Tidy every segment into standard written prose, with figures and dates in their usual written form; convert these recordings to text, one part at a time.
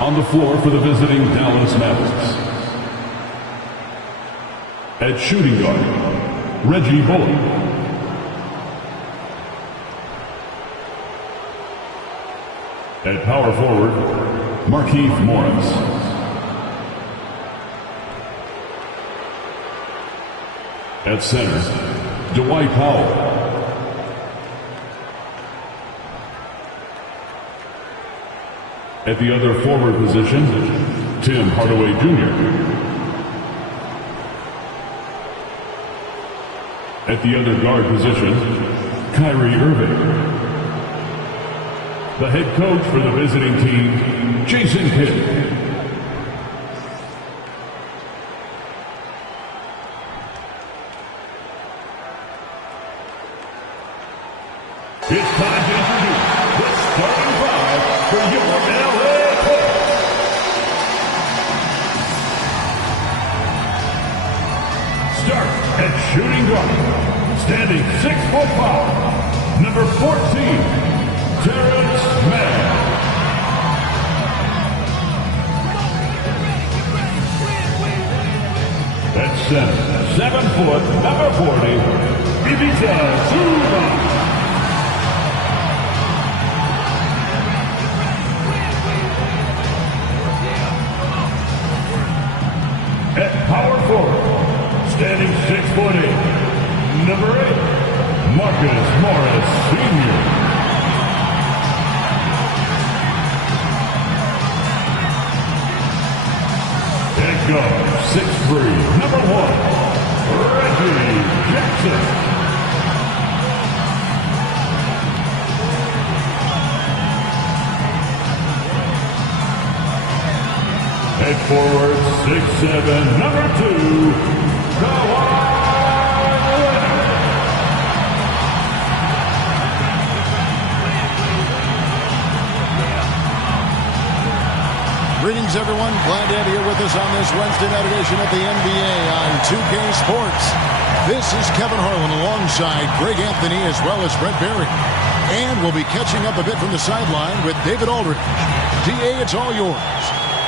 On the floor for the visiting Dallas Mavericks. At shooting guard, Reggie Bullock. At power forward, Markieff Morris. At center, Dwight Powell. At the other forward position, Tim Hardaway Jr. At the other guard position, Kyrie Irving. The head coach for the visiting team, Jason Kidd. It's time to introduce the starting five for your LA Clippers. Start at shooting guard, standing 6'5", number 14, Terrence Mann. At center, 7 foot, number 40, Ivica Zubac. At power forward, standing 6'8", number 8, Marcus Morris Sr. At guard, 6'3", number 1, Reggie Jackson. Head forward, 6'7", number 2, Kawhi Leonard. Greetings, everyone. Glad to have you with us on this Wednesday night edition of the NBA on 2K Sports. This is Kevin Harlan alongside Greg Anthony as well as Brett Berry. And we'll be catching up a bit from the sideline with David Aldridge. DA, it's all yours.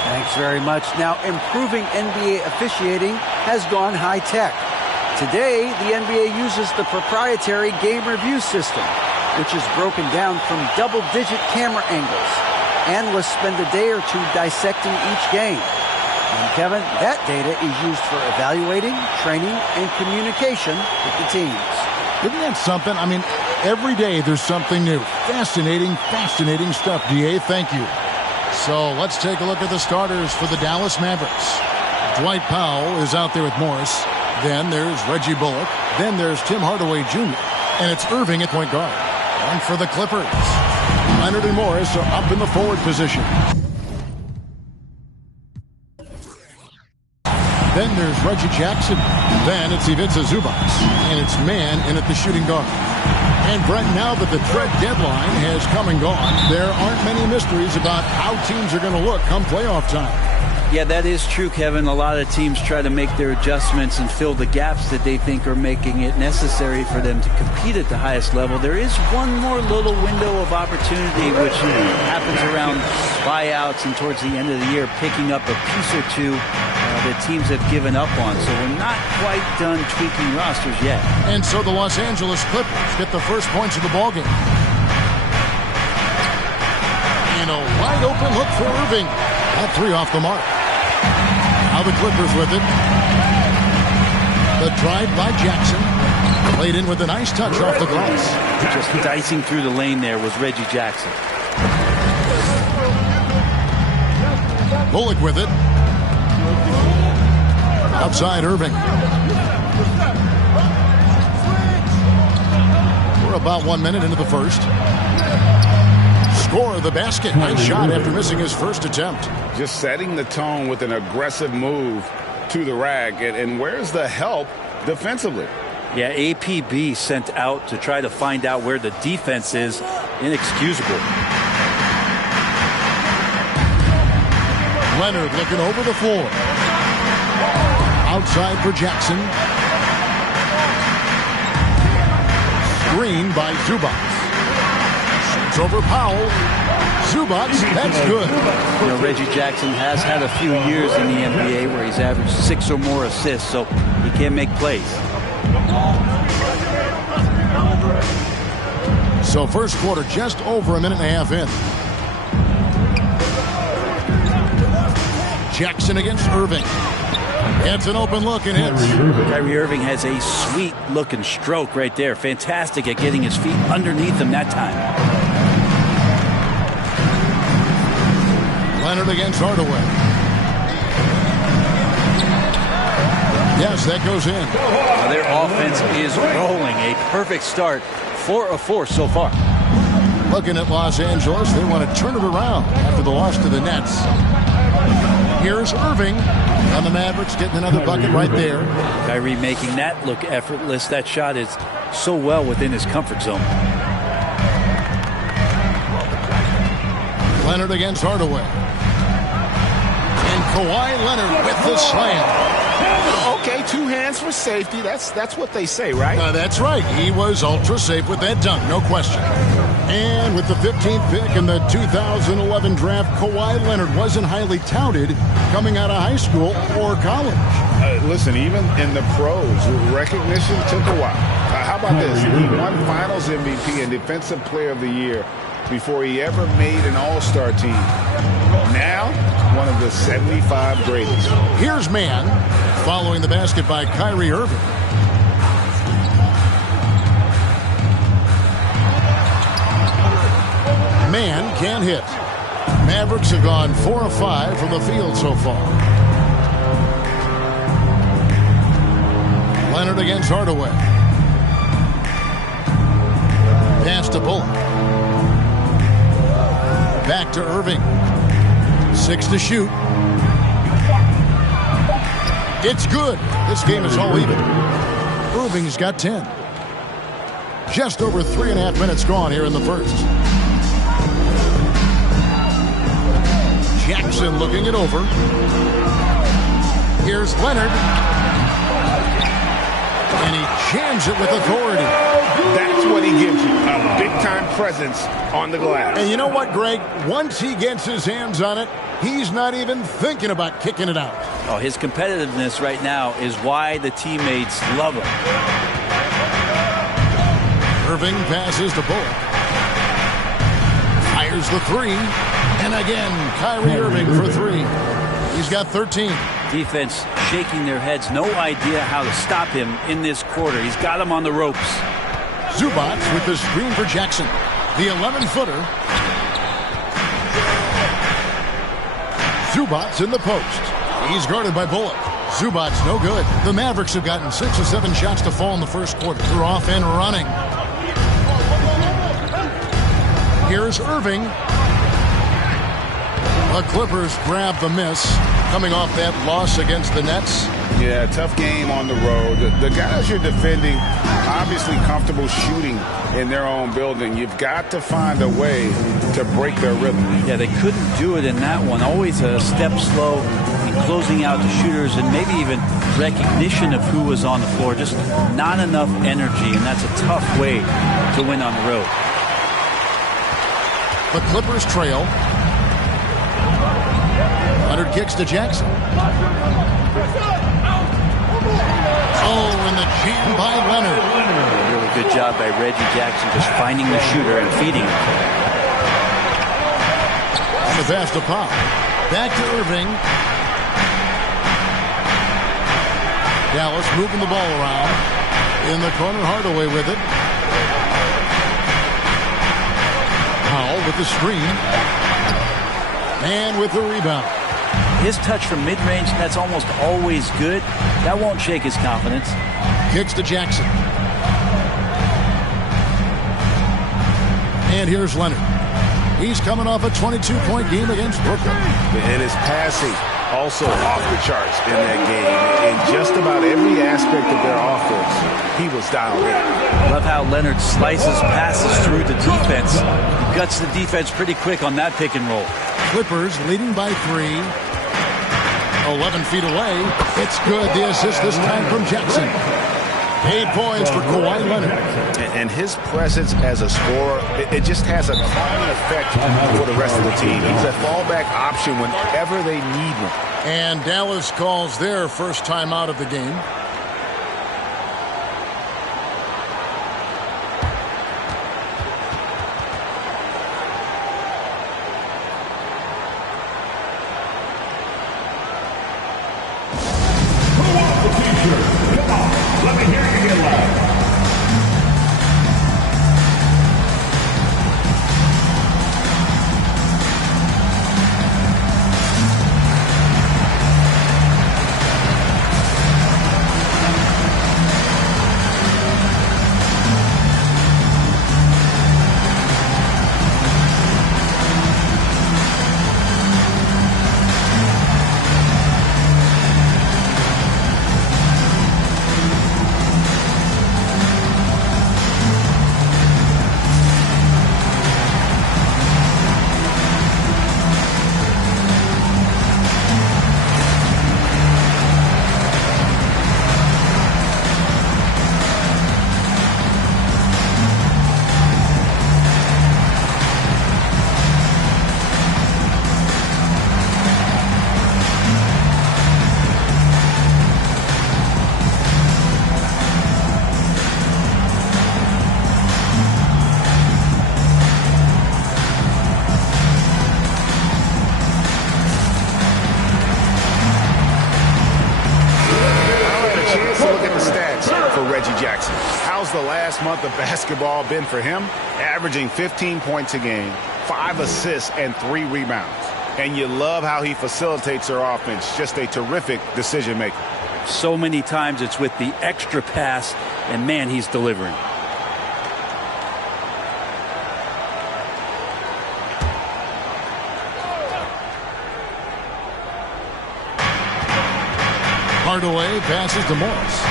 Thanks very much. Now, improving NBA officiating has gone high-tech. Today, the NBA uses the proprietary game review system, which is broken down from double-digit camera angles. Analysts spend a day or two dissecting each game. And, Kevin, that data is used for evaluating, training, and communication with the teams. Isn't that something? I mean, every day there's something new. Fascinating stuff, DA. Thank you. So let's take a look at the starters for the Dallas Mavericks. Dwight Powell is out there with Morris. Then there's Reggie Bullock. Then there's Tim Hardaway Jr. And it's Irving at point guard. And for the Clippers, Leonard and Morris are up in the forward position. Then there's Reggie Jackson. Then it's Ivica Zubac. And it's Mann in at the shooting guard. And Brett, now that the trade deadline has come and gone, there aren't many mysteries about how teams are going to look come playoff time. Yeah, that is true, Kevin. A lot of teams try to make their adjustments and fill the gaps that they think are making it necessary for them to compete at the highest level. There is one more little window of opportunity, which happens around buyouts and towards the end of the year, picking up a piece or two that teams have given up on. So we're not quite done tweaking rosters yet. And so the Los Angeles Clippers get the first points of the ballgame. And a wide open look for Irving. That three off the mark. Now the Clippers with it. The drive by Jackson. Played in with a nice touch off the glass. Just dicing through the lane there was Reggie Jackson. Bullock with it. Outside Irving. We're about 1 minute into the first. Score the basket. Nice shot after missing his first attempt. Just setting the tone with an aggressive move to the rack. And where's the help defensively? Yeah, APB sent out to try to find out where the defense is. Inexcusable. Leonard looking over the floor. Outside for Jackson. Screen by Zubac. Shoots over Powell. Zubac, that's good. You know, Reggie Jackson has had a few years in the NBA where he's averaged 6 or more assists, so he can make plays. So first quarter, just over a minute and a half in. Jackson against Irving. It's an open look and hits. Kyrie Irving has a sweet-looking stroke right there. Fantastic at getting his feet underneath him that time. Leonard against Hardaway. Yes, that goes in. Now their offense is rolling. A perfect start. 4 of 4 so far. Looking at Los Angeles, they want to turn it around after the loss to the Nets. Here's Irving, and the Mavericks getting another bucket right there. Kyrie making that look effortless. That shot is so well within his comfort zone. Leonard against Hardaway. And Kawhi Leonard with the slam. Okay, 2 hands for safety. That's what they say, right? That's right. He was ultra safe with that dunk, no question. And with the 15th pick in the 2011 draft, Kawhi Leonard wasn't highly touted coming out of high school or college. Listen, even in the pros, recognition took a while. How about this? He won Finals MVP and Defensive Player of the Year before he ever made an All-Star team. Now, one of the 75 greatest. Here's Mann following the basket by Kyrie Irving. Mann can't hit. Mavericks have gone 4 of 5 from the field so far. Leonard against Hardaway. Pass to Bullock. Back to Irving. 6 to shoot. It's good. This game is all even. Irving's got 10. Just over 3.5 minutes gone here in the first. Jackson looking it over. Here's Leonard. And he jams it with authority. That's what he gives you, a big-time presence on the glass. And you know what, Greg? Once he gets his hands on it, he's not even thinking about kicking it out. Oh, his competitiveness right now is why the teammates love him. Irving passes to Bullock. Fires the 3. And again, Kyrie Irving for 3. He's got 13. Defense shaking their heads. No idea how to stop him in this quarter. He's got him on the ropes. Zubac with the screen for Jackson. The 11-footer. Zubac's in the post. He's guarded by Bullock. Zubac's no good. The Mavericks have gotten 6 or 7 shots to fall in the first quarter. They're off and running. Here's Irving. The Clippers grab the miss coming off that loss against the Nets. Yeah, tough game on the road. The guys you're defending, obviously comfortable shooting in their own building. You've got to find a way to break their rhythm. Yeah, they couldn't do it in that one. Always a step slow in closing out the shooters and maybe even recognition of who was on the floor. Just not enough energy, and that's a tough way to win on the road. The Clippers trail. Leonard kicks to Jackson. Oh, and the jam by Leonard. Really good job by Reggie Jackson just finding the shooter and feeding him. On the pass to Pop. Back to Irving. Dallas moving the ball around. In the corner, Hardaway with it. Powell with the screen. And with the rebound. His touch from mid-range, that's almost always good. That won't shake his confidence. Kicks to Jackson. And here's Leonard. He's coming off a 22-point game against Brooklyn. And his passing also off the charts in that game. In just about every aspect of their offense, he was dialed in. Love how Leonard slices passes through the defense. He guts the defense pretty quick on that pick and roll. Clippers leading by 3. 11 feet away. It's good. The assist this time from Jackson. 8 points for Kawhi Leonard. And his presence as a scorer, it just has a calming effect for the rest of the team. He's a fallback option whenever they need one. And Dallas calls their first time out of the game. Come on, let me hear you get loud. How's the last month of basketball been for him? Averaging 15 points a game, 5 assists, and 3 rebounds. And you love how he facilitates their offense. Just a terrific decision maker. So many times it's with the extra pass, and man, he's delivering. Hardaway passes to Morris.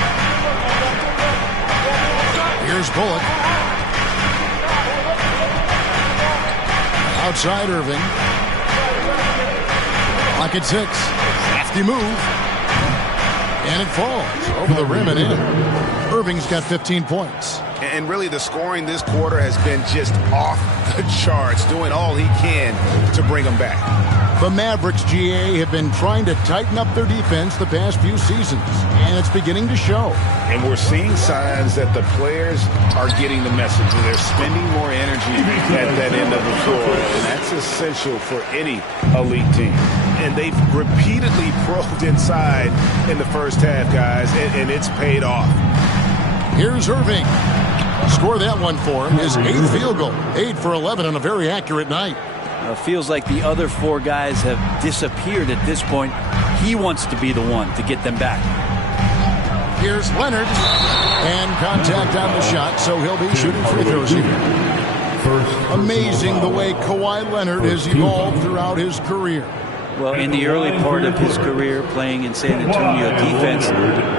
Here's Bullock. Outside Irving. Clock at 6. Hefty move. And it falls over the rim and in. Irving's got 15 points. And really the scoring this quarter has been just off the charts, doing all he can to bring them back. The Mavericks, GA, have been trying to tighten up their defense the past few seasons, and it's beginning to show. And we're seeing signs that the players are getting the message. They're spending more energy at that end of the floor, and that's essential for any elite team. And they've repeatedly probed inside in the first half, guys, and it's paid off. Here's Irving. Score that one for him. His 8th field goal. 8 for 11 on a very accurate night. Feels like the other 4 guys have disappeared at this point. He wants to be the one to get them back. Here's Leonard. And contact on the shot, so he'll be shooting free throws here. Amazing the way Kawhi Leonard has evolved throughout his career. Well, in the early part of his career, playing in San Antonio, defense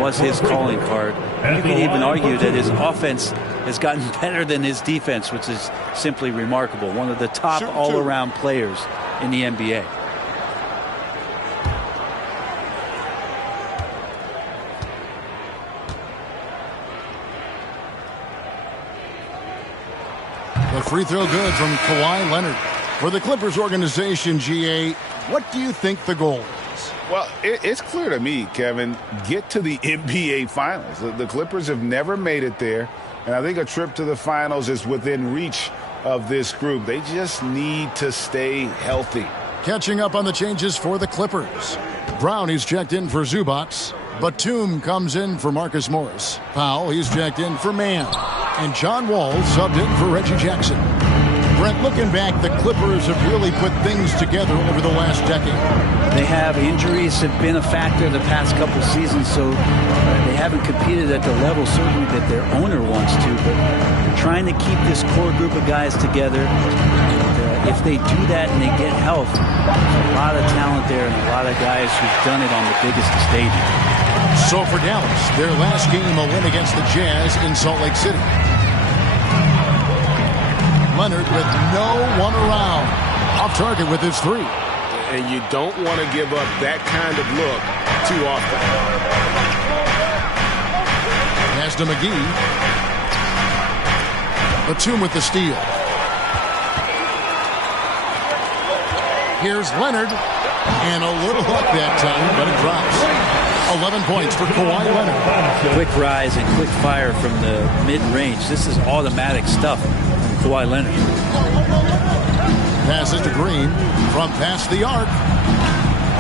was his calling card. You can even argue that his offense has gotten better than his defense, which is simply remarkable. One of the top all-around players in the NBA. The free throw good from Kawhi Leonard. For the Clippers organization, GA, what do you think the goal is? Well, it's clear to me, Kevin, get to the NBA Finals. The Clippers have never made it there, and I think a trip to the Finals is within reach of this group. They just need to stay healthy. Catching up on the changes for the Clippers. Brown, he's checked in for Zubats. Batum comes in for Marcus Morris. Powell, he's checked in for Mann. And John Wall subbed in for Reggie Jackson. Brent, looking back, the Clippers have really put things together over the last decade. They have. Injuries have been a factor the past couple seasons, so they haven't competed at the level certainly that their owner wants to, but trying to keep this core group of guys together. And, if they do that and they get health, there's a lot of talent there and a lot of guys who've done it on the biggest of stages. So for Dallas, their last game a win against the Jazz in Salt Lake City. Leonard with no one around. Off target with his 3. And you don't want to give up that kind of look too often. Pass to McGee. Batum with the steal. Here's Leonard. And a little luck that time, but it drops. 11 points for Kawhi Leonard. Quick rise and quick fire from the mid-range. This is automatic stuff from Kawhi Leonard. Passes to Green from past the arc.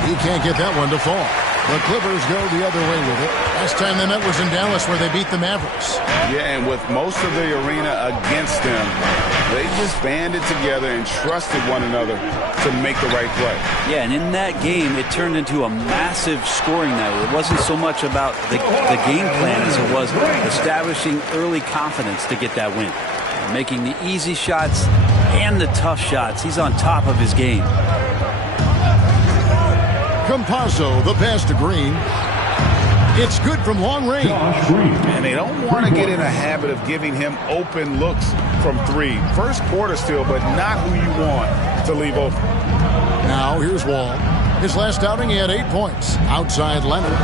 He can't get that one to fall. The Clippers go the other way with it. Last time they met was in Dallas, where they beat the Mavericks. Yeah, and with most of the arena against them, they just banded together and trusted one another to make the right play. Yeah, and in that game, it turned into a massive scoring night. It wasn't so much about the game plan as it was establishing early confidence to get that win. Making the easy shots and the tough shots. He's on top of his game. Campazzo, the pass to Green. It's good from long range. And they don't want to get in a habit of giving him open looks from three. First quarter still, but not who you want to leave open. Now here's Wall. His last outing, he had 8 points. Outside Leonard.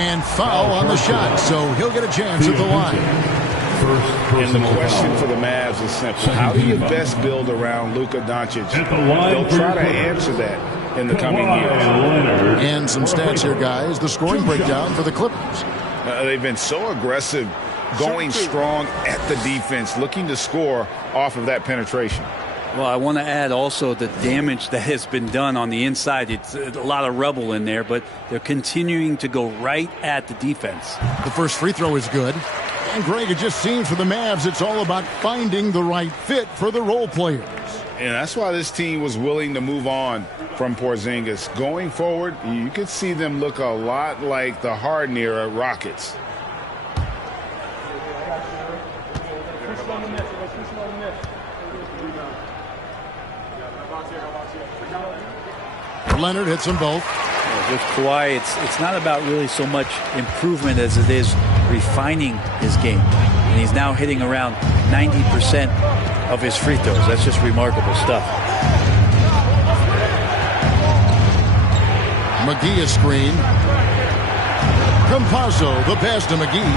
And foul on the shot, so he'll get a chance at the line. And the question for the Mavs is simple. How do you best build around Luka Doncic? They'll try to answer that in the coming years. And some stats here, guys. The scoring breakdown for the Clippers. They've been so aggressive, going strong at the defense, looking to score off of that penetration. Well, I want to add also the damage that has been done on the inside. It's a lot of rubble in there, but they're continuing to go right at the defense. The first free throw is good. And Greg, it just seems for the Mavs, it's all about finding the right fit for the role players. And that's why this team was willing to move on from Porzingis. Going forward, you could see them look a lot like the Harden era Rockets. Leonard hits them both. With Kawhi, it's not about really so much improvement as it is refining his game. And he's now hitting around 90% of his free throws. That's just remarkable stuff. McGee a screen. Campazzo, the pass to McGee.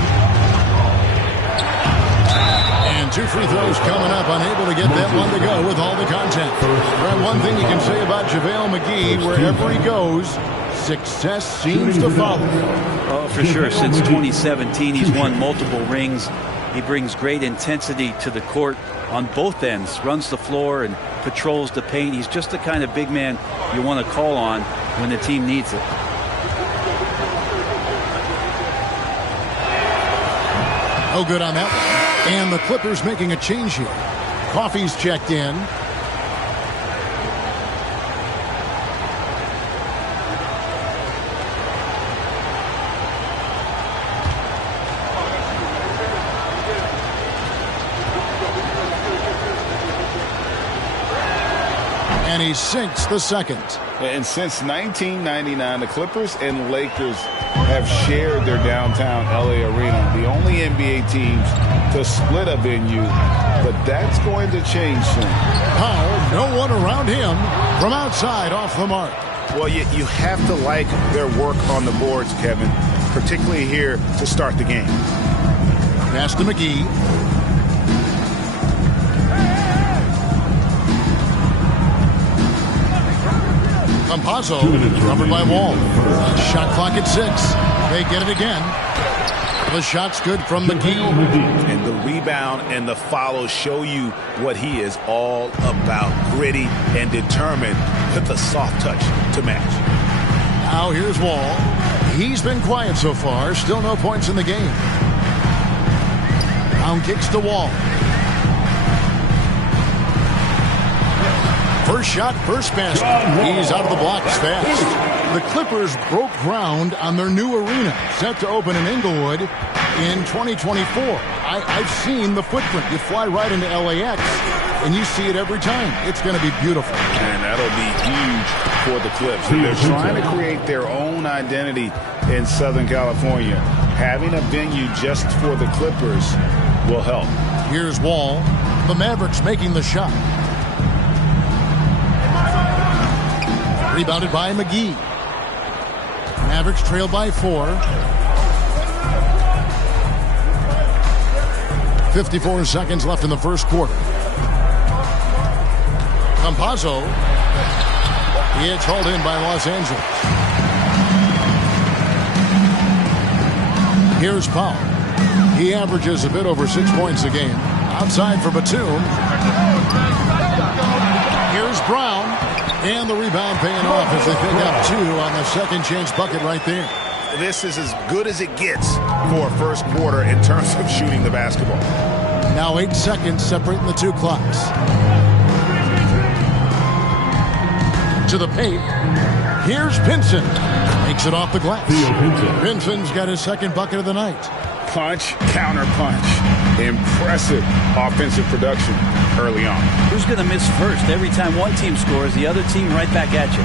And 2 free throws coming up, unable to get that one to go with all the content. And one thing you can say about JaVale McGee, wherever he goes, success seems to follow. Oh, for sure. Since 2017, he's won multiple rings. He brings great intensity to the court on both ends, runs the floor and patrols the paint. He's just the kind of big man you want to call on when the team needs it. Oh, good on that one. And the Clippers making a change here. Coffey's checked in. And he sinks the second. And since 1999, the Clippers and Lakers have shared their downtown LA arena, the only NBA teams to split a venue, but that's going to change soon. Powell, no one around him, from outside off the mark. Well, you have to like their work on the boards, Kevin, particularly here to start the game. Pass to McGee. Campazzo, covered by Wall. Shot clock at 6. They get it again. The shot's good from McGee. And the rebound and the follow show you what he is all about. Gritty and determined with a soft touch to match. Now here's Wall. He's been quiet so far. Still no points in the game. Down kicks to Wall. First shot, first basket. He's out of the blocks fast. The Clippers broke ground on their new arena, set to open in Inglewood in 2024. I've seen the footprint. You fly right into LAX, and you see it every time. It's going to be beautiful. And that'll be huge for the Clips. They're trying to create their own identity in Southern California. Having a venue just for the Clippers will help. Here's Wall. The Mavericks making the shot. Rebounded by McGee. Mavericks trail by 4. 54 seconds left in the first quarter. Campazzo. It's hauled in by Los Angeles. Here's Powell. He averages a bit over 6 points a game. Outside for Batum. Here's Brown. And the rebound paying off as they pick up 2 on the second chance bucket right there. This is as good as it gets for a first quarter in terms of shooting the basketball. Now 8 seconds separating the 2 clocks. To the paint. Here's Pinson. Makes it off the glass. Pinson's got his second bucket of the night. Punch, counter punch. Impressive offensive production early on. Who's going to miss first? Every time one team scores, the other team right back at you.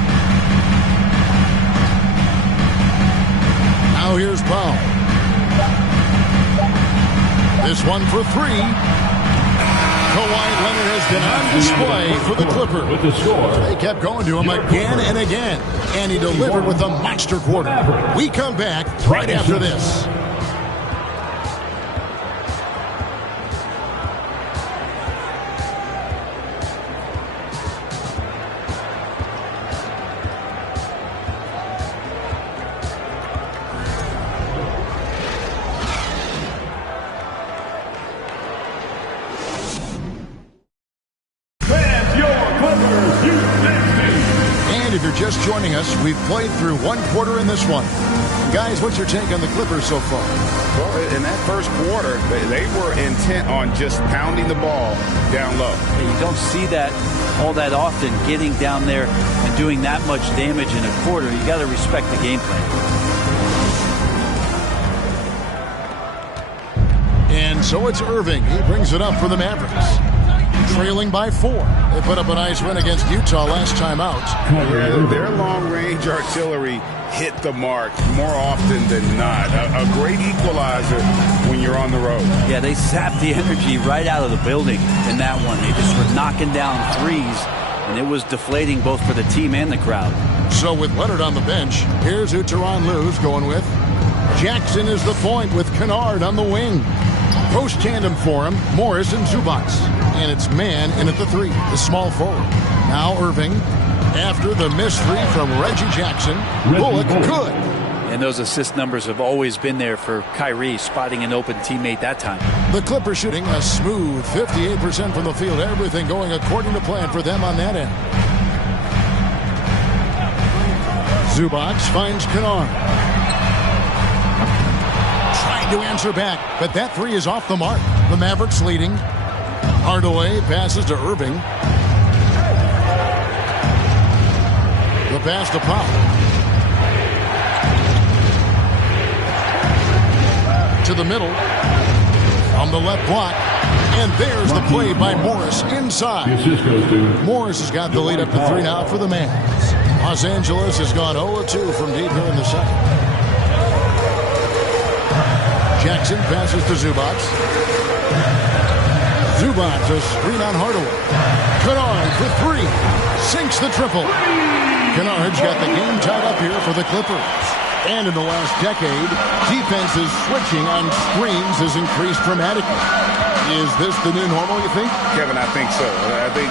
Now here's Powell. This one for 3. Kawhi Leonard has been on display for the Clippers. With the score, they kept going to him again and again, and he delivered with a monster quarter. We come back right after this. If you're just joining us, we've played through 1 quarter in this one. Guys, what's your take on the Clippers so far? Well, in that first quarter, they were intent on just pounding the ball down low. You don't see that all that often, getting down there and doing that much damage in a quarter. You got to respect the game plan. And so it's Irving. He brings it up for the Mavericks. Trailing by 4. They put up a nice win against Utah last time out. Their long-range artillery hit the mark more often than not. A great equalizer when you're on the road. Yeah, they sapped the energy right out of the building in that one. They just were knocking down threes, and it was deflating both for the team and the crowd. So with Leonard on the bench, here's who Tyronn Lue's going with. Jackson is the point with Kennard on the wing. Post tandem for him, Morris and Zubac. And it's man in at the 3, the small forward. Now Irving, after the missed 3 from Reggie Jackson. Bullock good. And those assist numbers have always been there for Kyrie, spotting an open teammate that time. The Clippers shooting a smooth 58% from the field. Everything going according to plan for them on that end. Zubac finds Kennard. Trying to answer back, but that 3 is off the mark. The Mavericks leading. Hardaway passes to Irving. The pass to Powell. To the middle. On the left block. And there's the play by Morris inside. Morris has got the lead up to 3 now for the Mavs. Los Angeles has gone 0-2 from deep here in the second. Jackson passes to Zubac. Zubac, a screen on Hardaway. Kennard for 3. Sinks the triple. Kennard's got the game tied up here for the Clippers. And in the last decade, defenses switching on screens has increased dramatically. Is this the new normal, you think? Kevin, I think so. I think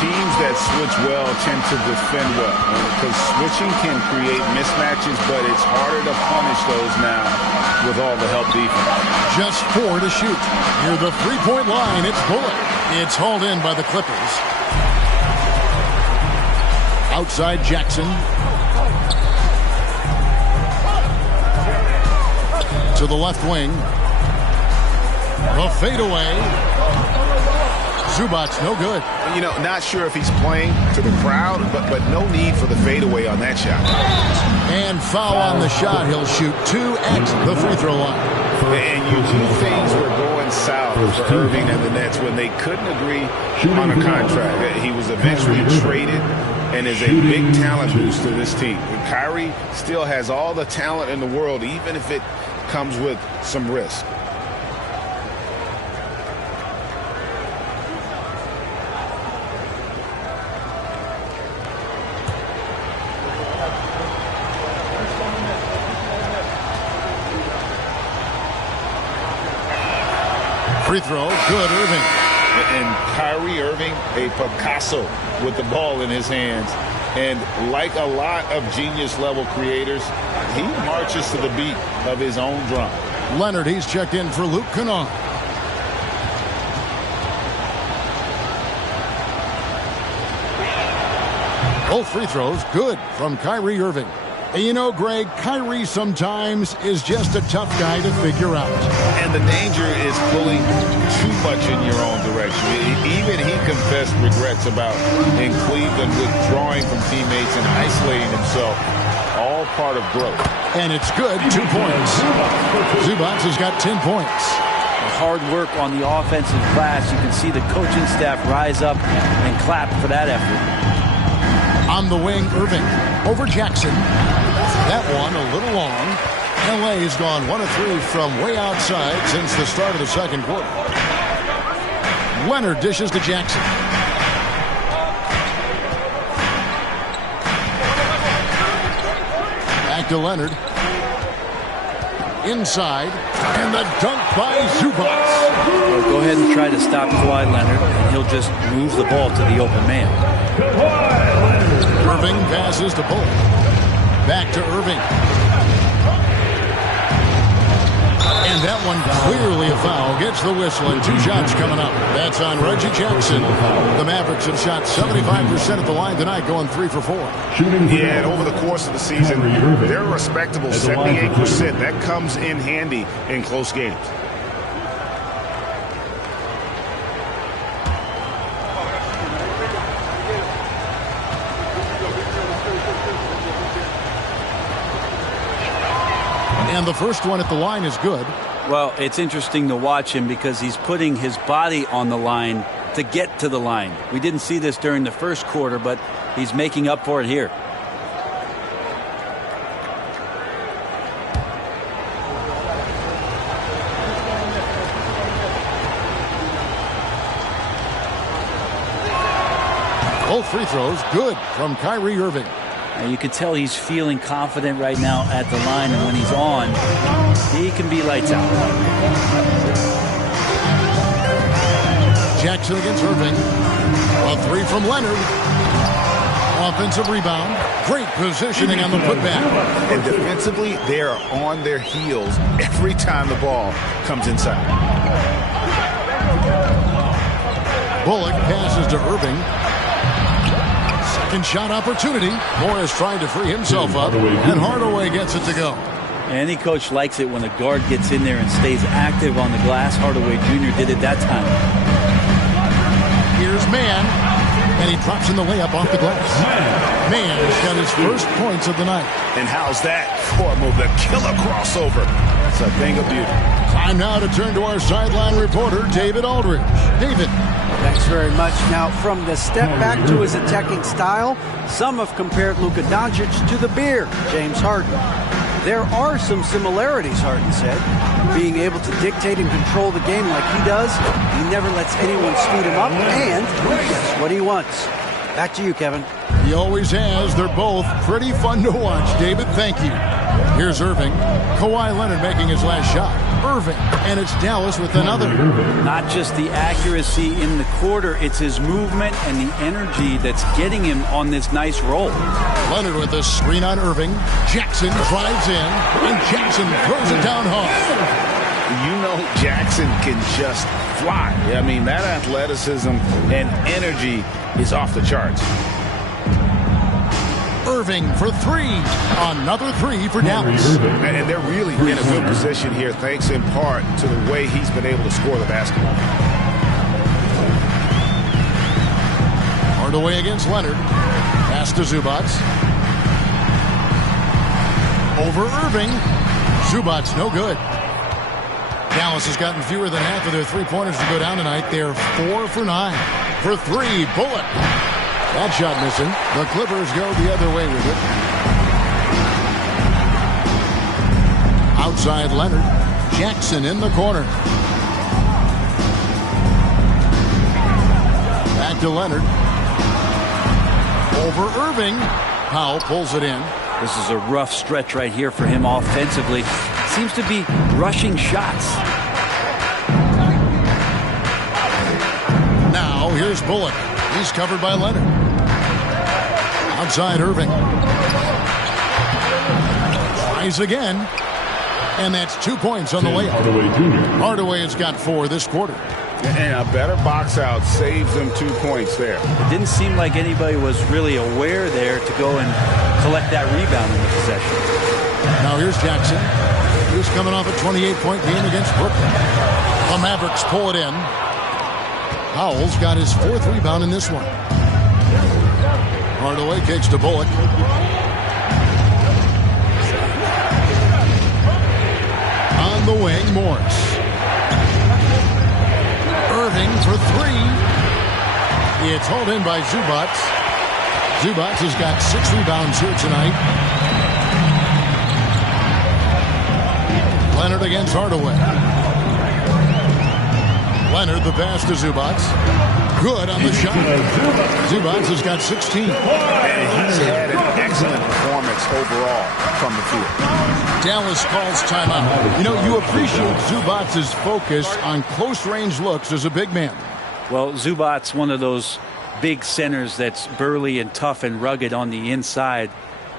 teams that switch well tend to defend well. Because switching can create mismatches, but it's harder to punish those now with all the help defense. Just 4 to shoot. Near the 3-point line, it's Bullock. It's hauled in by the Clippers. Outside Jackson. To the left wing. The fadeaway. Zubac, no good. You know, not sure if he's playing to the crowd, but no need for the fadeaway on that shot. And foul on the shot. He'll shoot 2 at the free throw line. And you knew things were going south for Irving and the Nets when they couldn't agree on a contract. He was eventually traded and is a big talent boost to this team. And Kyrie still has all the talent in the world, even if it comes with some risk. Free throw, good, Irving. And Kyrie Irving, a Picasso with the ball in his hands. And like a lot of genius-level creators, he marches to the beat of his own drum. Leonard, he's checked in for Luke Kennard. Both free throws, good from Kyrie Irving. And you know, Greg, Kyrie sometimes is just a tough guy to figure out. And the danger is pulling too much in your own direction. Even he confessed regrets about in Cleveland withdrawing from teammates and isolating himself. All part of growth. And it's good, 2 points. Zubac has got 10 points. Hard work on the offensive glass. You can see the coaching staff rise up and clap for that effort. On the wing, Irving over Jackson. That one a little long. LA's gone 1 of 3 from way outside since the start of the second quarter. Leonard dishes to Jackson. Back to Leonard. Inside. And the dunk by Zubac. Well, go ahead and try to stop Kawhi Leonard, and he'll just move the ball to the open man. Irving passes to Bullock. Back to Irving. And that one clearly a foul. Gets the whistle and 2 shots coming up. That's on Reggie Jackson. The Mavericks have shot 75% at the line tonight, going 3 for 4. Yeah, and over the course of the season, they're a respectable 78%. That comes in handy in close games. And the first one at the line is good. Well, it's interesting to watch him because he's putting his body on the line to get to the line. We didn't see this during the first quarter, but he's making up for it here. Both free throws good from Kyrie Irving. And you can tell he's feeling confident right now at the line, and when he's on, he can be lights out. Jackson against Irving. A 3 from Leonard. Offensive rebound. Great positioning on the putback. And defensively, they are on their heels every time the ball comes inside. Bullock passes to Irving. Second shot opportunity. Morris trying to free himself up, and Hardaway gets it to go. Any coach likes it when a guard gets in there and stays active on the glass. Hardaway Jr. did it that time. Here's Mann, and he drops in the layup off the glass. Mann's got his first points of the night. And how's that for a move? The killer crossover. It's a thing of beauty. Time now to turn to our sideline reporter, David Aldridge. David. Thanks very much. Now, from the step back to his attacking style, some have compared Luka Doncic to the bear, James Harden. There are some similarities, Harden said. Being able to dictate and control the game like he does, he never lets anyone speed him up, and that's what he wants. Back to you, Kevin. He always has. They're both pretty fun to watch. David, thank you. Here's Irving. Kawhi Leonard making his last shot. Irving, and it's Dallas with another. Not just the accuracy in the quarter, it's his movement and the energy that's getting him on this nice roll. Leonard with a screen on Irving. Jackson drives in, and Jackson throws it down hard. You know Jackson can just fly. I mean, that athleticism and energy is off the charts. Irving for 3. Another 3 for Dallas. And they're really in a good position here, thanks in part to the way he's been able to score the basketball. Hardaway against Leonard. Pass to Zubac. Over Irving. Zubac no good. Dallas has gotten fewer than half of their three-pointers to go down tonight. They're 4 for 9. For 3, Bullock. That shot missing. The Clippers go the other way with it. Outside Leonard. Jackson in the corner. Back to Leonard. Over Irving. Powell pulls it in. This is a rough stretch right here for him offensively. Seems to be rushing shots. here's Bullock. He's covered by Leonard. Outside Irving. Tries again. And that's 2 points on the layup. Hardaway has got 4 this quarter. And a better box out saves them 2 points there. It didn't seem like anybody was really aware there to go and collect that rebound in the possession. Now here's Jackson. He's coming off a 28-point game against Brooklyn. The Mavericks pull it in. Powell's got his 4th rebound in this one. Hardaway kicks to Bullock. On the wing, Morris. Irving for 3. It's hauled in by Zubac. Zubac has got 6 rebounds here tonight. Leonard against Hardaway. Leonard the pass to Zubac. Good on the shot. Zubac has got 16. And he's had an excellent performance overall from the field. Dallas calls timeout. You know, you appreciate Zubac's focus on close-range looks as a big man. Well, Zubac's one of those big centers that's burly and tough and rugged on the inside.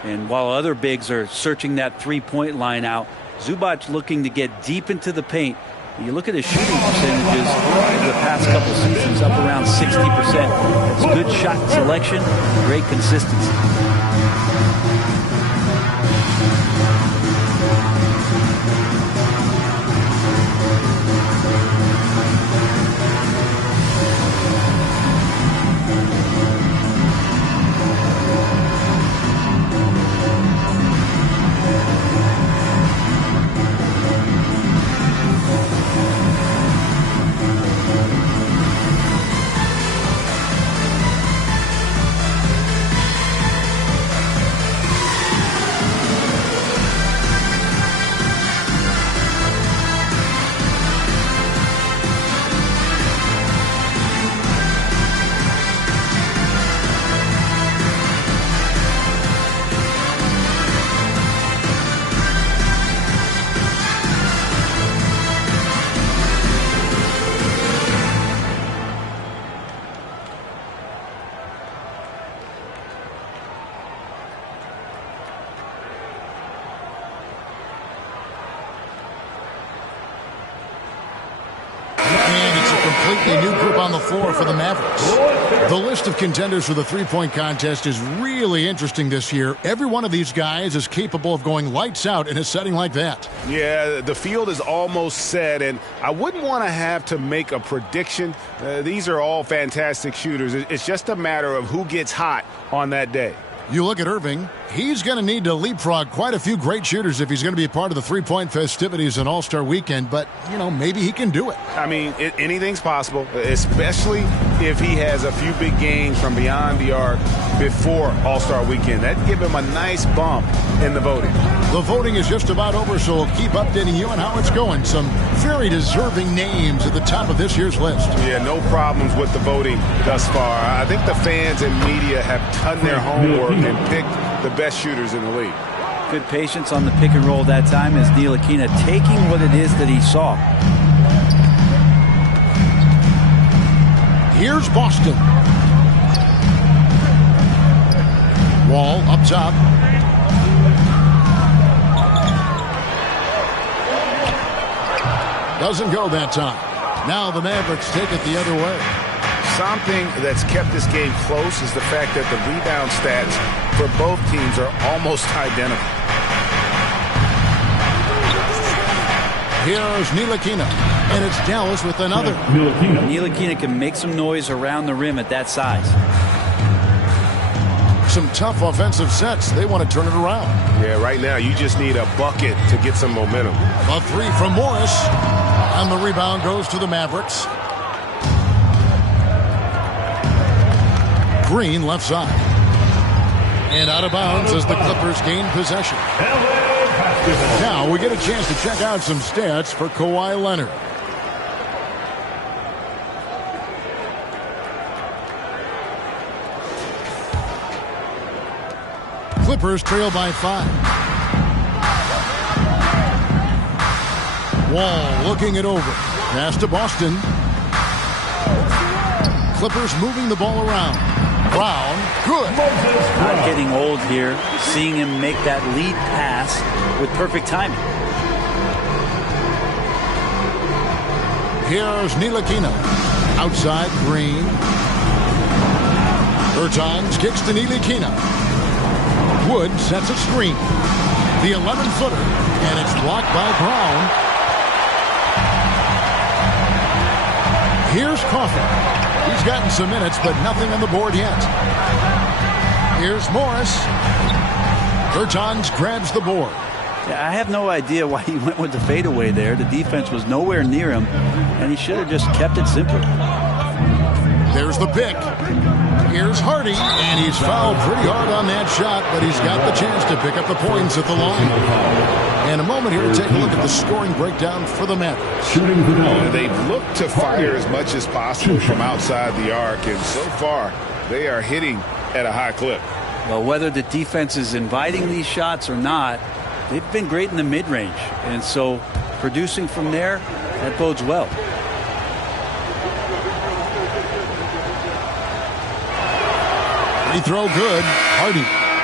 And while other bigs are searching that three-point line out, Zubac looking to get deep into the paint. You look at his shooting percentages over the past couple seasons, up around 60%. That's good shot selection, great consistency. Completely new group on the floor for the Mavericks. The list of contenders for the three-point contest is really interesting this year. Every one of these guys is capable of going lights out in a setting like that. Yeah, the field is almost set, and I wouldn't want to have to make a prediction. These are all fantastic shooters. It's just a matter of who gets hot on that day. You look at Irving, he's going to need to leapfrog quite a few great shooters if he's going to be a part of the three-point festivities in All-Star Weekend, but, you know, maybe he can do it. I mean, anything's possible, especially if he has a few big games from beyond the arc before All-Star Weekend. That'd give him a nice bump in the voting. The voting is just about over, so we'll keep updating you on how it's going. Some very deserving names at the top of this year's list. Yeah, no problems with the voting thus far. I think the fans and media have done their homework and picked the best shooters in the league. Good patience on the pick and roll that time as Ntilikina taking what it is that he saw. Here's Boston. Wall up top. Doesn't go that time. Now the Mavericks take it the other way. Something that's kept this game close is the fact that the rebound stats for both teams are almost identical. Here's Ntilikina, and it's Dallas with another. Ntilikina can make some noise around the rim at that size. Some tough offensive sets. They want to turn it around. Yeah, right now you just need a bucket to get some momentum. A three from Morris, and the rebound goes to the Mavericks. Green left side. And out of bounds as the Clippers gain possession. Now we get a chance to check out some stats for Kawhi Leonard. Clippers trail by 5. Wall looking it over. Pass to Boston. Clippers moving the ball around. Brown, good. Not getting old here. Seeing him make that lead pass with perfect timing. Here's Ntilikina. Outside, Green. Bertans kicks to Ntilikina. Wood sets a screen. The 11-footer, and it's blocked by Brown. Here's Coffey. He's gotten some minutes, but nothing on the board yet. Here's Morris. Bertans grabs the board. Yeah, I have no idea why he went with the fadeaway there. The defense was nowhere near him, and he should have just kept it simple. There's the pick. Here's Hardy, and he's fouled pretty hard on that shot, but he's got the chance to pick up the points at the line. And a moment here to take a look at the scoring breakdown for the Mavericks. They've looked to fire as much as possible from outside the arc, and so far they are hitting at a high clip. Well, whether the defense is inviting these shots or not, they've been great in the mid-range, and so producing from there, that bodes well. Free throw good. Hardy.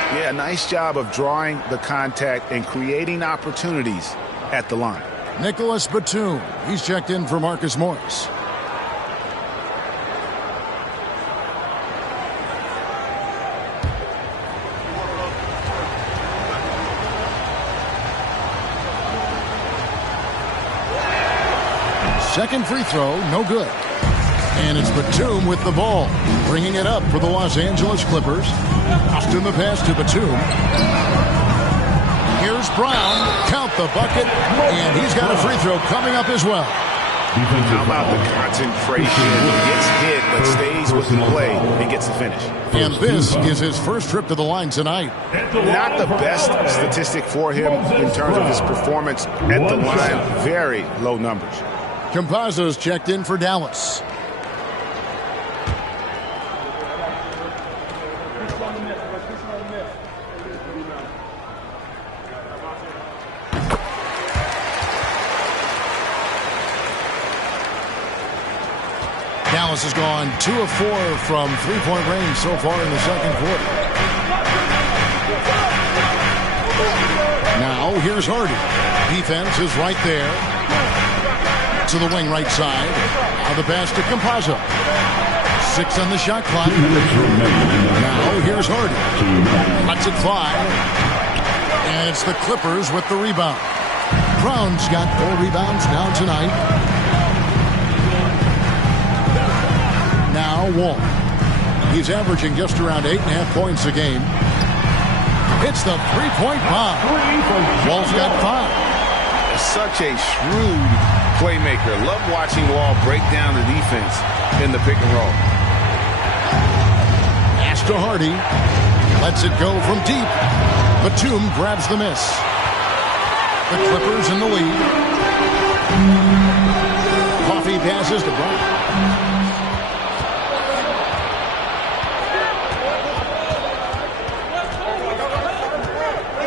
Yeah, nice job of drawing the contact and creating opportunities at the line. Nicholas Batum. He's checked in for Marcus Morris. Second free throw, no good. And it's Batum with the ball, bringing it up for the Los Angeles Clippers. Austin the pass to Batum. Here's Brown. Count the bucket. And he's got a free throw coming up as well. How about the concentration? He gets hit, but stays with the play and gets the finish. And this is his first trip to the line tonight. Not the best statistic for him in terms of his performance at the line. Very low numbers. Campazzo's checked in for Dallas. Dallas has gone 2 of 4 from three-point range so far in the second quarter. Now here's Hardy. Defense is right there. To the wing right side. Now the pass to Campazzo. 6 on the shot clock. Now here's Hardy. Lets it fly. And it's the Clippers with the rebound. Brown's got 4 rebounds now tonight. Now Wall. He's averaging just around 8.5 points a game. Hits the three-point bomb. Wall's got 5. Such a shrewd playmaker. Love watching Wall break down the defense in the pick and roll. Pass to Hardy. Lets it go from deep. Batum grabs the miss. The Clippers in the lead. Coffey passes to Brown.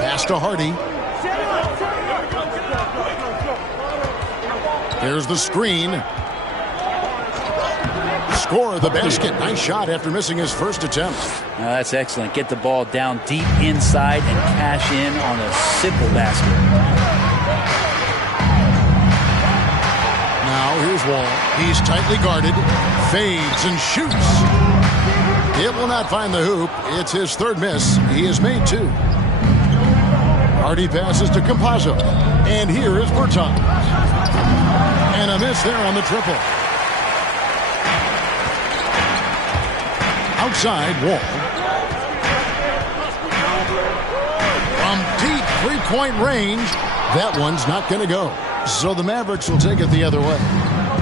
Pass to Hardy. Here's the screen. Score the basket. Nice shot after missing his first attempt. That's excellent. Get the ball down deep inside and cash in on a simple basket. Now here's Wall. He's tightly guarded. Fades and shoots. It will not find the hoop. It's his third miss. He has made 2. Hardy passes to Campazzo. And here is Bertans. And a miss there on the triple. Outside, Wall. From deep three-point range, that one's not going to go. So the Mavericks will take it the other way.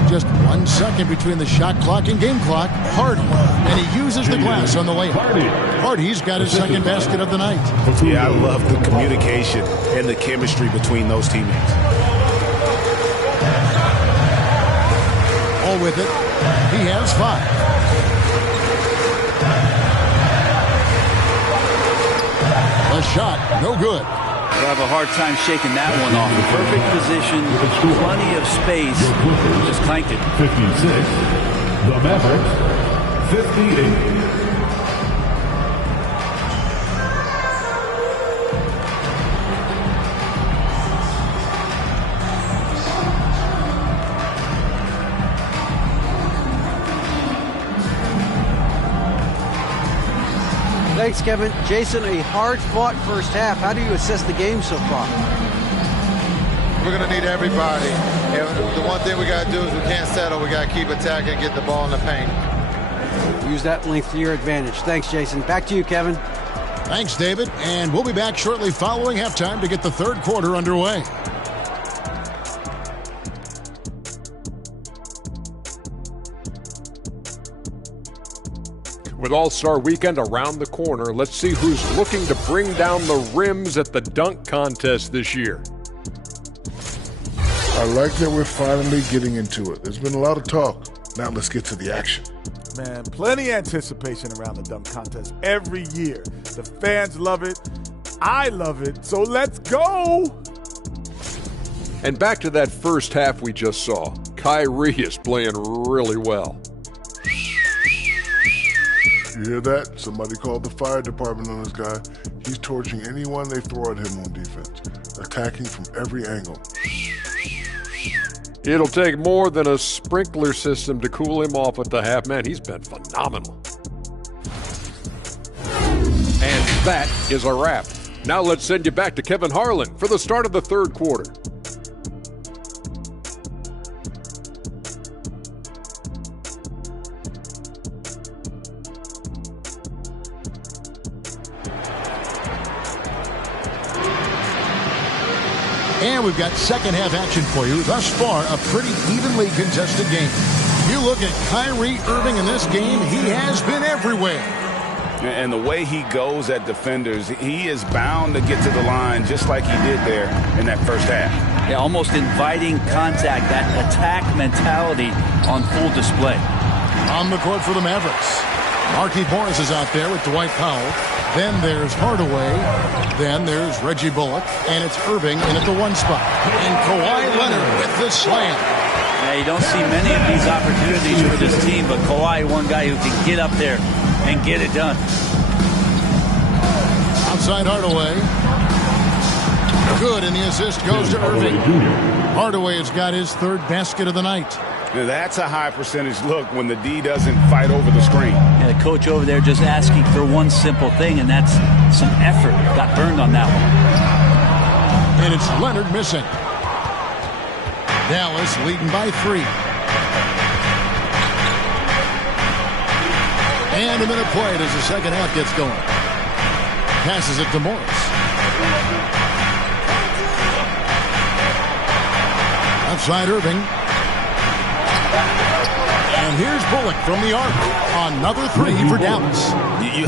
Just 1 second between the shot clock and game clock. Hardy. And he uses the glass on the layup. Hardy's got his second basket of the night. Yeah, I love the communication and the chemistry between those teammates. All with it. He has 5. A shot, no good. We'll have a hard time shaking that one off. Perfect position, plenty of space. Just clanked it. 56. The Mavericks 58. Thanks, Kevin. Jason, a hard-fought first half. How do you assess the game so far? We're going to need everybody. And the one thing we got to do is we can't settle. We got to keep attacking and get the ball in the paint. Use that length to your advantage. Thanks, Jason. Back to you, Kevin. Thanks, David. And we'll be back shortly following halftime to get the third quarter underway. With All-Star Weekend around the corner, let's see who's looking to bring down the rims at the dunk contest this year. I like that we're finally getting into it. There's been a lot of talk. Now let's get to the action. Man, plenty of anticipation around the dunk contest every year. The fans love it. I love it. So let's go. And back to that first half we just saw. Kyrie is playing really well. You hear that? Somebody called the fire department on this guy. He's torching anyone they throw at him on defense, attacking from every angle. It'll take more than a sprinkler system to cool him off at the half. Man, he's been phenomenal. And that is a wrap. Now let's send you back to Kevin Harlan for the start of the third quarter. And we've got second half action for you. Thus far, a pretty evenly contested game. You look at Kyrie Irving in this game, he has been everywhere. And the way he goes at defenders, he is bound to get to the line just like he did there in that first half. Yeah, almost inviting contact, that attack mentality on full display. On the court for the Mavericks, Marquise Morris is out there with Dwight Powell. Then there's Hardaway. Then there's Reggie Bullock. And it's Irving in at the one spot. And Kawhi Leonard with the slam. Yeah, you don't see many of these opportunities for this team, but Kawhi, one guy who can get up there and get it done. Outside Hardaway. Good, and the assist goes to Irving. Hardaway has got his third basket of the night. Now that's a high percentage look when the D doesn't fight over the screen. Yeah, the coach over there just asking for one simple thing, and that's some effort. Got burned on that one. And it's Leonard missing. Dallas leading by 3. And a minute played as the second half gets going. Passes it to Morris. Outside Irving. And here's Bullock from the arc. Another 3 for Dallas.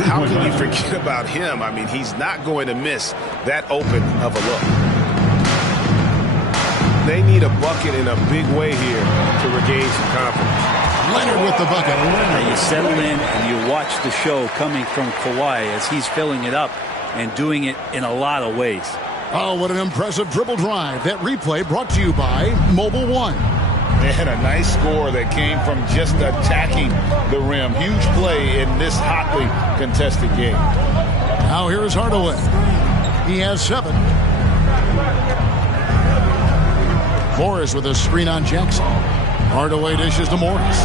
How can you forget about him? I mean, he's not going to miss that open of a look. They need a bucket in a big way here to regain some confidence. Leonard with the bucket. Now you settle in and you watch the show coming from Kawhi as he's filling it up and doing it in a lot of ways. Oh, what an impressive dribble drive. That replay brought to you by Mobile One. They had a nice score that came from just attacking the rim. Huge play in this hotly contested game. Now here is Hardaway. He has 7. Morris with a screen on Jackson. Hardaway dishes to Morris.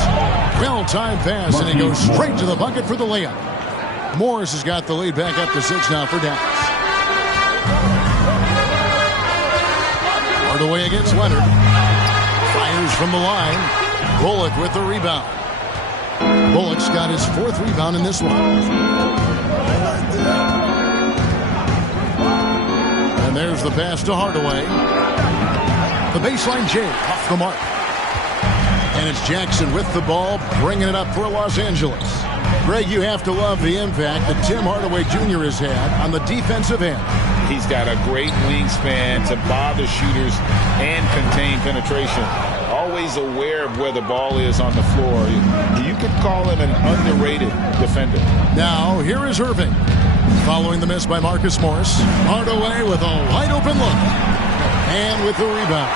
Well-timed pass, and he goes straight to the bucket for the layup. Morris has got the lead back up to 6 now for Dallas. Hardaway against Leonard. Fires from the line. Bullock with the rebound. Bullock's got his 4th rebound in this one. And there's the pass to Hardaway. The baseline J off the mark. And it's Jackson with the ball, bringing it up for Los Angeles. Greg, you have to love the impact that Tim Hardaway Jr. has had on the defensive end. He's got a great wingspan to bother shooters and contain penetration. Always aware of where the ball is on the floor. You could call him an underrated defender. Now, here is Irving. Following the miss by Marcus Morris. Hardaway with a wide open look. And with the rebound.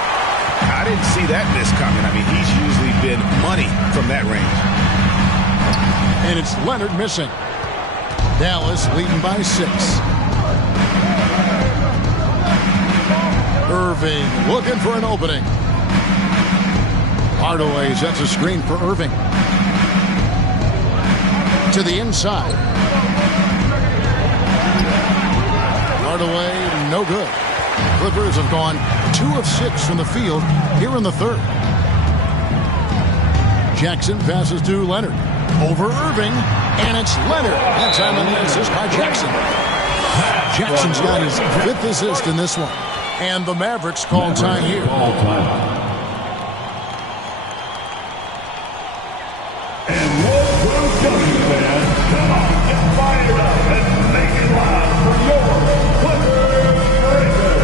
I didn't see that miss coming. I mean, he's usually been money from that range. And it's Leonard missing. Dallas leading by 6. Irving looking for an opening. Hardaway sets a screen for Irving. To the inside. Hardaway, no good. Clippers have gone 2 of 6 from the field here in the third. Jackson passes to Leonard. Over Irving, and it's Leonard. That time on the assist by Jackson. Jackson's got his 5th assist in this one. And the Mavericks call time here. All time. And welcome, fans. Come on, get fired up and make it loud for your Clippers Breakers.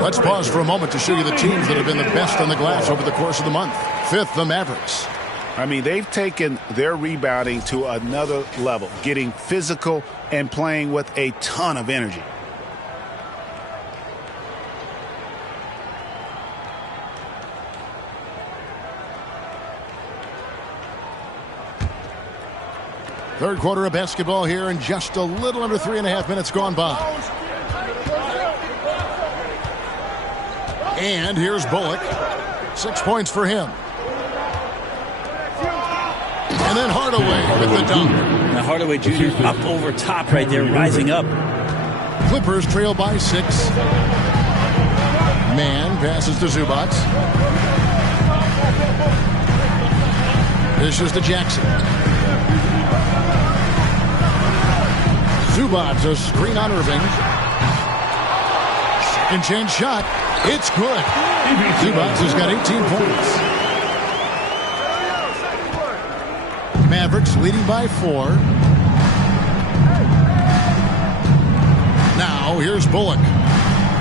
Let's pause for a moment to show you the teams that have been the best on the glass over the course of the month. 5th, the Mavericks. I mean, they've taken their rebounding to another level, getting physical and playing with a ton of energy. Third quarter of basketball here, and just a little under 3.5 minutes gone by. And here's Bullock. 6 points for him. And then Hardaway with the dunk. Now Hardaway Jr. up over top right there, rising up. Clippers trail by 6. Man passes to Zubac. Dishes to Jackson. Zubac, a screen on Irving. Second chance shot. It's good. Zubac has got 18 points. Mavericks leading by 4. Now here's Bullock.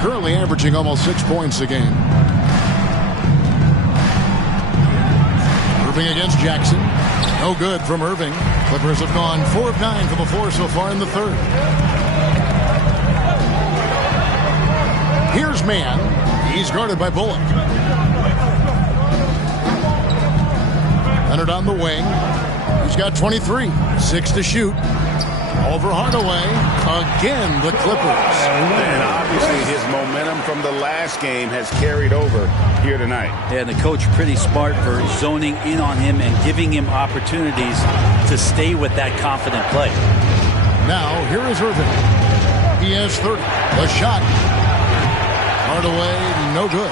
Currently averaging almost 6 points a game. Irving against Jackson. No good from Irving. Clippers have gone 4 of 9 from the floor so far in the third. Here's Man. He's guarded by Bullock. Leonard on the wing. He's got 23. 6 to shoot. Over Hardaway. Again, the Clippers. And obviously his momentum from the last game has carried over here tonight. Yeah, and the coach pretty smart for zoning in on him and giving him opportunities to stay with that confident play. Now, here is Irving. He has 30. A shot. Hardaway, no good.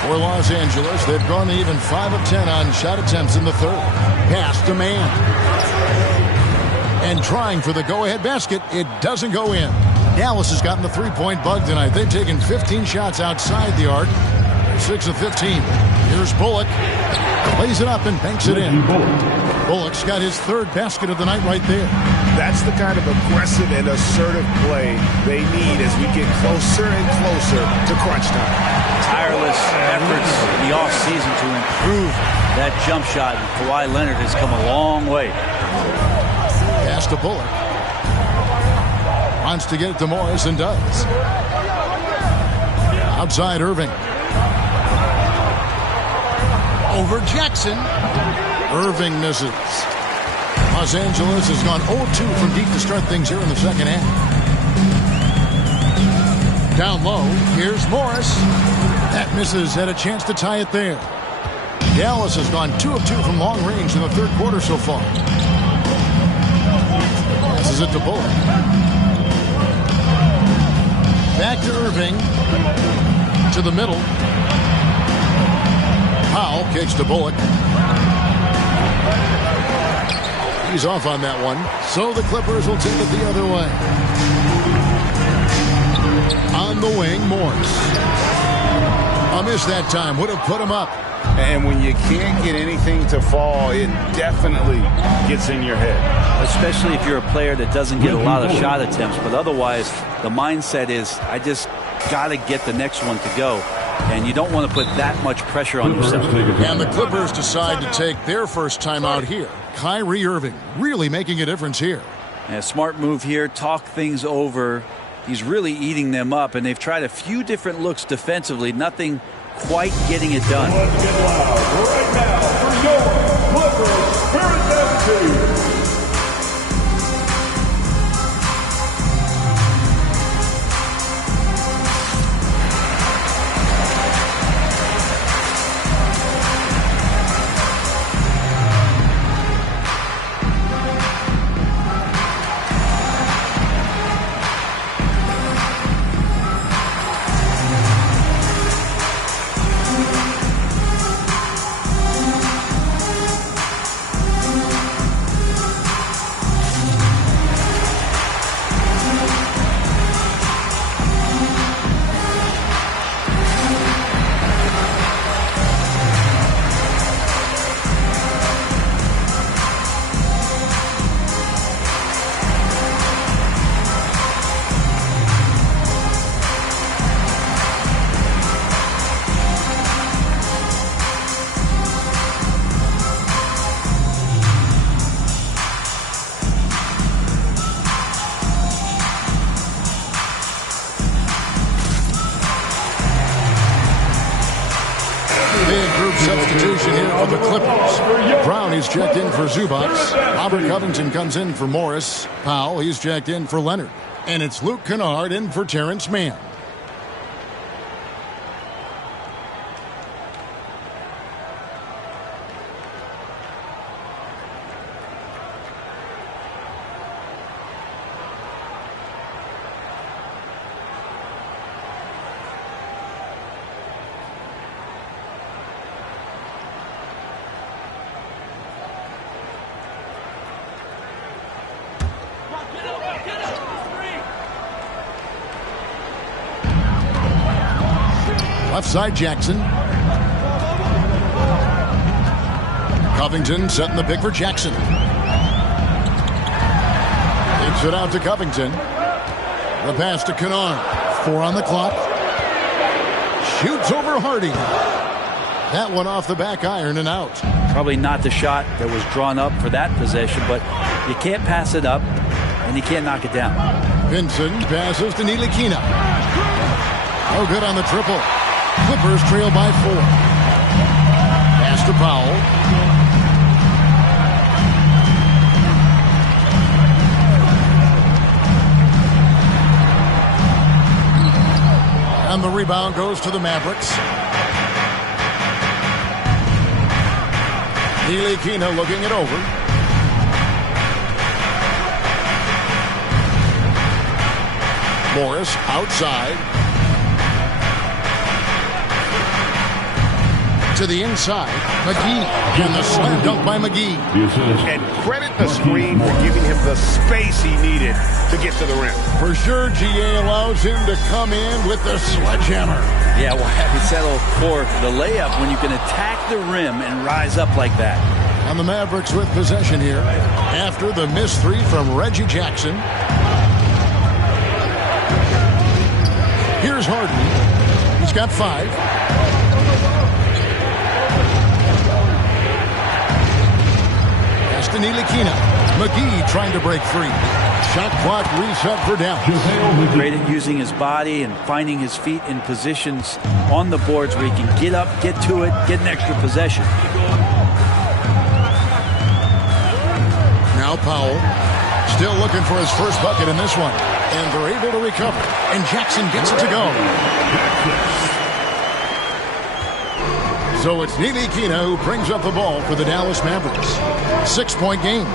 For Los Angeles, they've gone even 5 of 10 on shot attempts in the third. Pass to Man. And trying for the go-ahead basket, it doesn't go in. Dallas has gotten the three-point bug tonight. They've taken 15 shots outside the arc. 6 of 15. Here's Bullock. Lays it up and banks it in. Bullock's got his 3rd basket of the night right there. That's the kind of aggressive and assertive play they need as we get closer and closer to crunch time. Tireless efforts in the offseason to improve that jump shot. Kawhi Leonard has come a long way. Pass to Bullock. Wants to get it to Morris and does. Outside Irving. Over Jackson. Irving misses. Los Angeles has gone 0-2 from deep to start things here in the second half. Down low, here's Morris. That misses, had a chance to tie it there. Dallas has gone 2 of 2 from long range in the third quarter so far. Passes it to Bullock. Back to Irving. To the middle. Powell kicks to Bullock. He's off on that one. So the Clippers will take it the other way. On the wing, Morris. A miss that time. Would have put him up. And when you can't get anything to fall, it definitely gets in your head. Especially if you're a player that doesn't get a lot of shot attempts. But otherwise, the mindset is, I just got to get the next one to go. And you don't want to put that much pressure on yourself. And the Clippers decide to take their first time out here. Kyrie Irving really making a difference here. Yeah, smart move here. Talk things over. He's really eating them up. And they've tried a few different looks defensively. Nothing quite getting it done. Let's get loud right now for your Clippers Spirit FC. Substitution here for the Clippers. Brown, he's checked in for Zubac. Robert Covington comes in for Morris. Powell, he's checked in for Leonard. And it's Luke Kennard in for Terrence Mann. Left side, Jackson. Covington setting the pick for Jackson. Takes it out to Covington. The pass to Kennard. 4 on the clock. Shoots over Harding. That one off the back iron and out. Probably not the shot that was drawn up for that possession, but you can't pass it up and you can't knock it down. Vincent passes to Ntilikina. No good on the triple. Clippers trail by 4. Pass to Powell. And the rebound goes to the Mavericks. Ntilikina looking it over. Morris outside. To the inside, McGee, and the slam dunk by McGee. And credit the screen for giving him the space he needed to get to the rim. For sure, GA allows him to come in with the sledgehammer. Yeah, well, have you settle for the layup when you can attack the rim and rise up like that? And the Mavericks with possession here after the missed 3 from Reggie Jackson. Here's Harden. He's got 5. To Ntilikina. McGee trying to break free. Shot clock reset for Dallas. Great at using his body and finding his feet in positions on the boards where he can get up, get to it, get an extra possession. Now Powell. Still looking for his first bucket in this one. And they're able to recover. And Jackson gets it to go. So it's Ntilikina who brings up the ball for the Dallas Mavericks. 6-point game.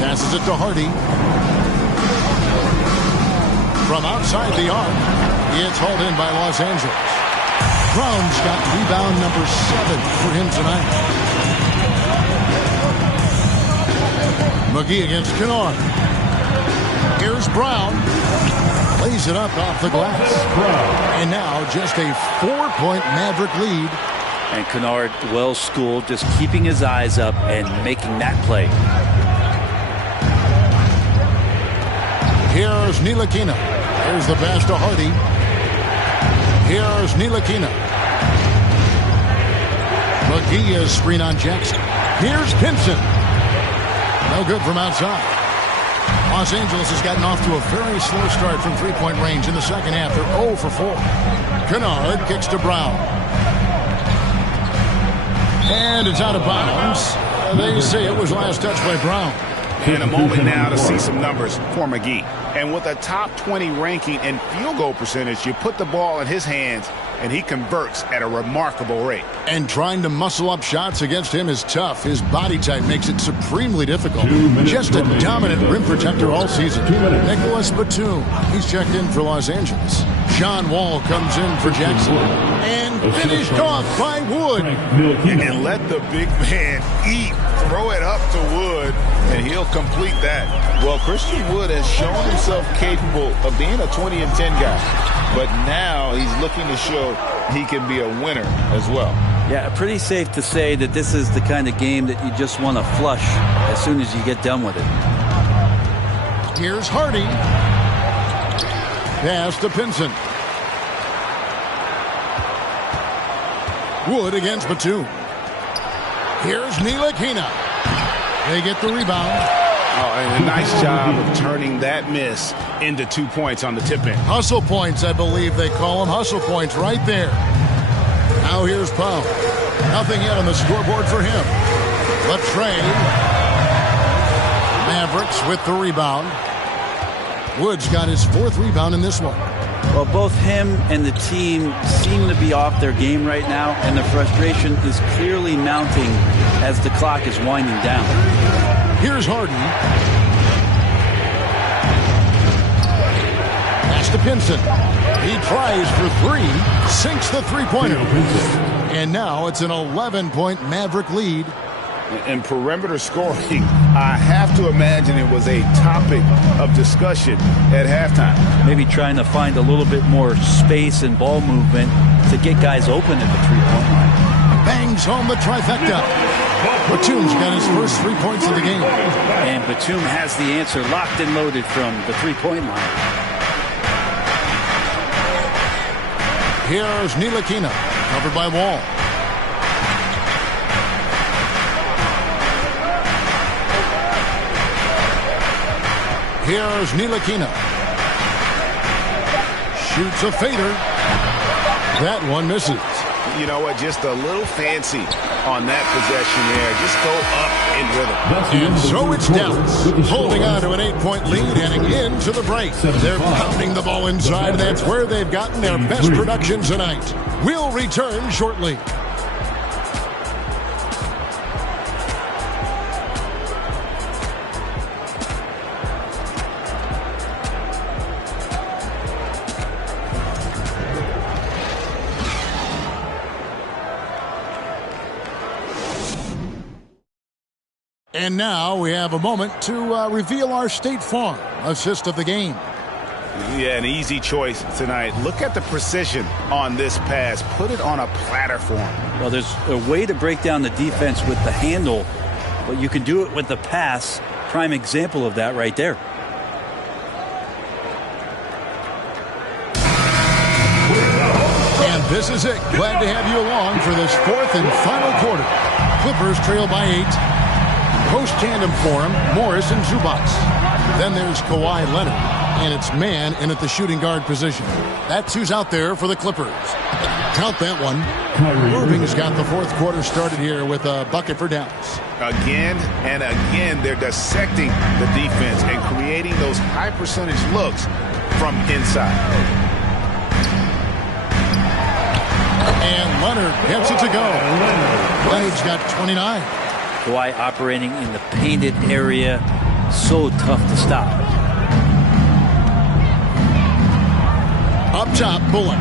Passes it to Hardy. From outside the arc, it's hauled in by Los Angeles. Brown's got rebound number 7 for him tonight. McGee against Kennard. Here's Brown. Lays it up off the glass. And now just a 4-point Maverick lead. And Kennard, well schooled, just keeping his eyes up and making that play. Here's Ntilikina. Here's the pass to Hardy. Here's Ntilikina. McGee is screen on Jackson. Here's Pinson. No good from outside. Los Angeles has gotten off to a very slow start from three-point range in the second half. They're 0 for 4. Kennard kicks to Brown. And it's out of bounds. They say it was last touched by Brown. In a moment now to see some numbers for McGee. And with a top 20 ranking and field goal percentage, you put the ball in his hands, and he converts at a remarkable rate. And trying to muscle up shots against him is tough. His body type makes it supremely difficult. Just a dominant rim protector all season. Nicholas Batum, he's checked in for Los Angeles. John Wall comes in for Jackson. And finished off by Wood. And let the big man eat. Throw it up to Wood, and he'll complete that. Well, Christian Wood has shown himself capable of being a 20 and 10 guy. But now he's looking to show he can be a winner as well. Yeah, pretty safe to say that this is the kind of game that you just want to flush as soon as you get done with it. Here's Hardy. Pass to Pinson. Wood against Batum. Here's Ntilikina. They get the rebound. Oh, and a nice job of turning that miss into 2 points on the tip-in. Hustle points, I believe they call them. Hustle points right there. Now here's Powell. Nothing yet on the scoreboard for him. Latrey. Mavericks with the rebound. Woods got his 4th rebound in this one. Well, both him and the team seem to be off their game right now, and the frustration is clearly mounting as the clock is winding down. Here's Harden. Pass to Pinson. He tries for 3, sinks the three-pointer. And now it's an 11-point Maverick lead. And perimeter scoring, I have to imagine it was a topic of discussion at halftime. Maybe trying to find a little bit more space and ball movement to get guys open at the three-point line. Bangs home the trifecta. Batum's got his first 3 points of the game. And Batum has the answer locked and loaded from the three-point line. Here's Ntilikina, covered by Wall. Here's Ntilikina. Shoots a fader. That one misses. You know what? Just a little fancy on that possession there. Just go up in rhythm. And so it's Dallas holding on to an 8-point lead heading into the break. They're pounding the ball inside. That's where they've gotten their best production tonight. We'll return shortly. And now we have a moment to reveal our State Farm assist of the game. Yeah, an easy choice tonight. Look at the precision on this pass. Put it on a platter for him. Well, there's a way to break down the defense with the handle, but you can do it with the pass. Prime example of that right there. And this is it. Glad to have you along for this 4th and final quarter. Clippers trail by 8. Post tandem for him, Morris and Zubac. Then there's Kawhi Leonard And it's man in at the shooting guard position. That's who's out there for the Clippers. Count that one. Irving's got the fourth quarter started here with a bucket for Dallas. Again and again, they're dissecting the defense and creating those high percentage looks from inside. And Leonard gets it to go. Leonard's got 29. Kawhi operating in the painted area. So tough to stop. Up top, Bullock.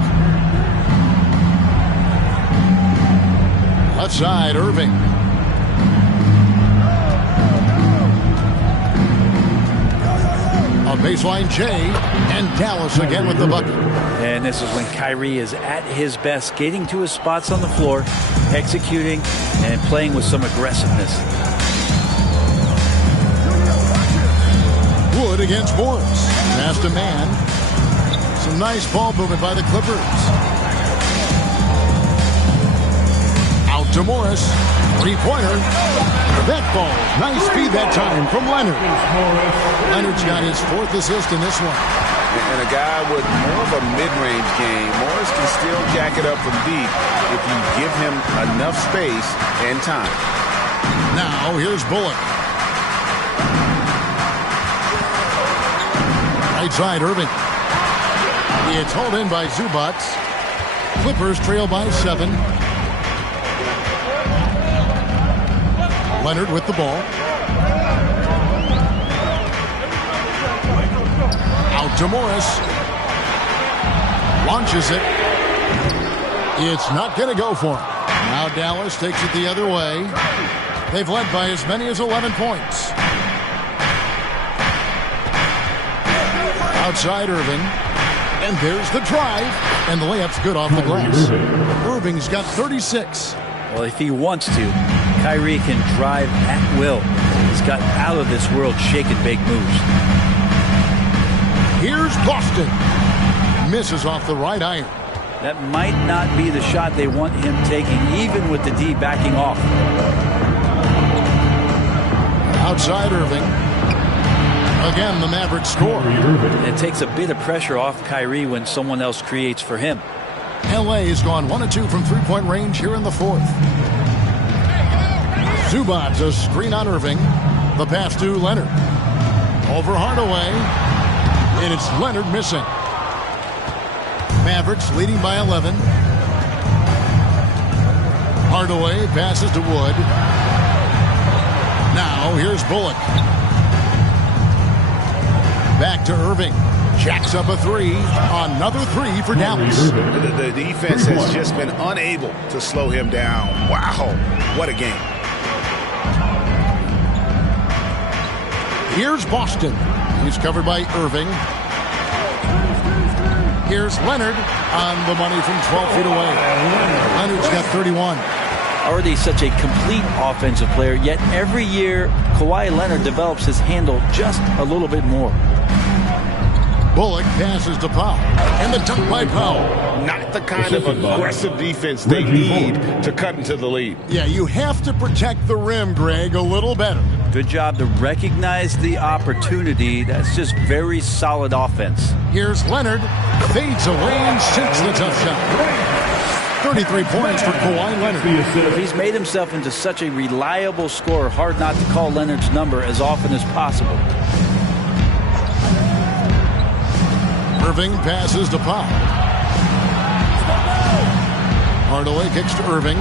Left side, Irving. A baseline J, and Dallas again with the bucket. And this is when Kyrie is at his best, getting to his spots on the floor, executing, and playing with some aggressiveness. Wood against Morris. Pass to man. Some nice ball movement by the Clippers. Out to Morris. Three-pointer. That ball. Nice speed that time from Leonard. Leonard's got his fourth assist in this one. And a guy with more of a mid-range game, Morris can still jack it up from deep if you give him enough space and time. Now here's Bullock. Right side, Irving. It's hauled in by Zubac. Clippers trail by 7. Leonard with the ball. Out to Morris. Launches it. It's not going to go for him. Now Dallas takes it the other way. They've led by as many as 11 points. Outside Irving. And there's the drive. And the layup's good off the glass. Irving's got 36. Well, if he wants to, Kyrie can drive at will. He's got out-of-this-world shake-and-bake moves. Here's Boston. Misses off the right iron. That might not be the shot they want him taking, even with the D backing off. Outside Irving. Again, the Mavericks score. It takes a bit of pressure off Kyrie when someone else creates for him. L.A. has gone 1 of 2 from three-point range here in the fourth. Zubac, a screen on Irving. The pass to Leonard. Over Hardaway. And it's Leonard missing. Mavericks leading by 11. Hardaway passes to Wood. Now here's Bullock. Back to Irving. Jacks up a 3. Another 3 for Dallas. The defense has just been unable to slow him down. Wow, what a game. Here's Boston. He's covered by Irving. Here's Leonard on the money from 12 feet away. Leonard's got 31. Already such a complete offensive player, yet every year Kawhi Leonard develops his handle just a little bit more. Bullock passes to Powell. And the dunk by Powell. Not the kind of aggressive defense they need to cut into the lead. Yeah, you have to protect the rim, Greg, a little better. Good job to recognize the opportunity. That's just very solid offense. Here's Leonard. Fades away and sinks the tough shot. 33 points for Kawhi Leonard. He's made himself into such a reliable scorer. Hard not to call Leonard's number as often as possible. Irving passes to Powell. Hardaway kicks to Irving.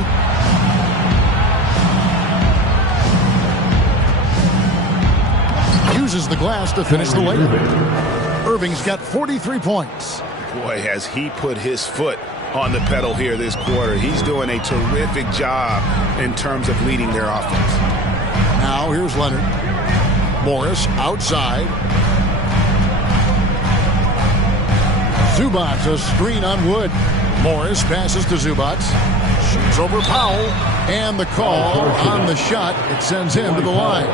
Uses the glass to finish the layup. Irving's got 43 points. Boy, has he put his foot on the pedal here this quarter. He's doing a terrific job in terms of leading their offense. Now here's Leonard. Morris outside. Zubac, a screen on Wood. Morris passes to Zubac. Shoots over Powell. And the call on the shot. It sends him to the line.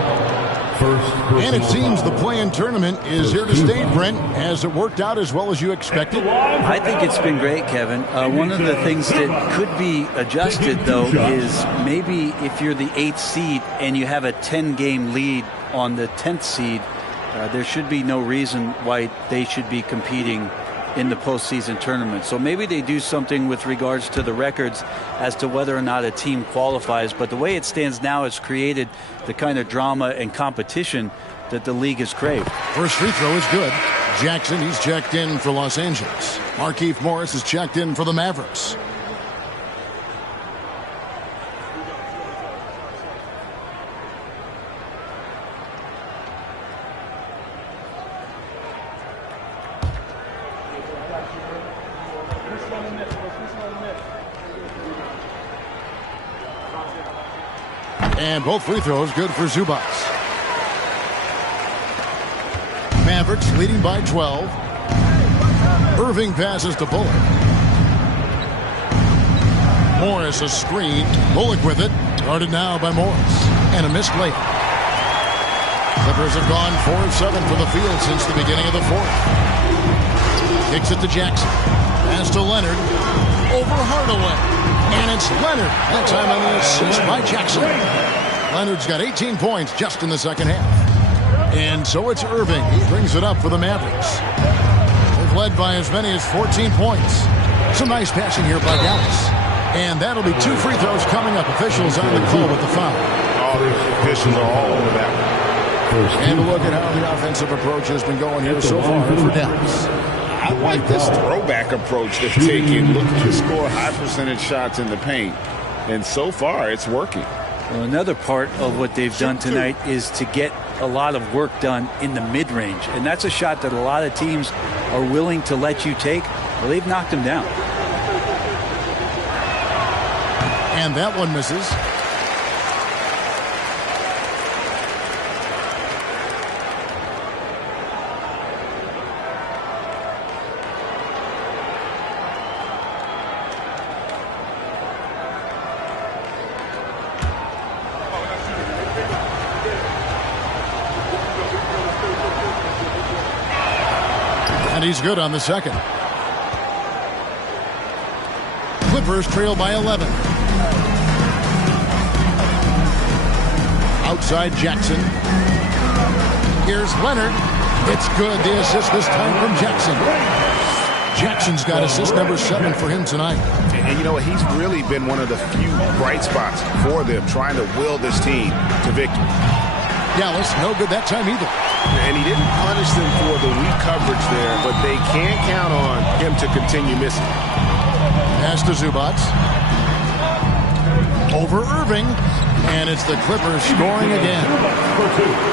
And it seems the play-in tournament is here to stay, Brent. Has it worked out as well as you expected? I think it's been great, Kevin. One of the things that could be adjusted, though, is maybe if you're the 8th seed and you have a 10-game lead on the 10th seed, there should be no reason why they should be competing in the postseason tournament. So maybe they do something with regards to the records as to whether or not a team qualifies. But the way it stands now, it's created the kind of drama and competition that the league has craved. First free throw is good. Jackson, he's checked in for Los Angeles. Markieff Morris is checked in for the Mavericks. And both free throws good for Zubac. Mavericks leading by 12. Irving passes to Bullock. Morris a screen. Bullock with it. Guarded now by Morris. And a missed layup. Clippers have gone 4 of 7 from the field since the beginning of the fourth. Kicks it to Jackson. Pass to Leonard. Over Hardaway. And it's Leonard. That time on the assist by Jackson. Leonard's got 18 points just in the second half. And so it's Irving. He brings it up for the Mavericks. They've led by as many as 14 points. Some nice passing here by Dallas. And that'll be 2 free throws coming up. Officials on the call with the foul. All the officials are all over that one. And a look at how the offensive approach has been going here so far for Dallas. I like this throwback approach they're taking, looking to score high percentage shots in the paint. And so far, it's working. Well, another part of what they've done tonight is to get a lot of work done in the mid-range. And that's a shot that a lot of teams are willing to let you take. Well, they've knocked him down. And that one misses. And he's good on the second. Clippers trail by 11. Outside Jackson. Here's Leonard. It's good. The assist this time from Jackson. Jackson's got assist number 7 for him tonight. And you know what? He's really been one of the few bright spots for them, trying to will this team to victory. Dallas, no good that time either. And he didn't punish them for the weak coverage there, but they can't count on him to continue missing. Pass to Zubac. Over Irving. And it's the Clippers scoring again.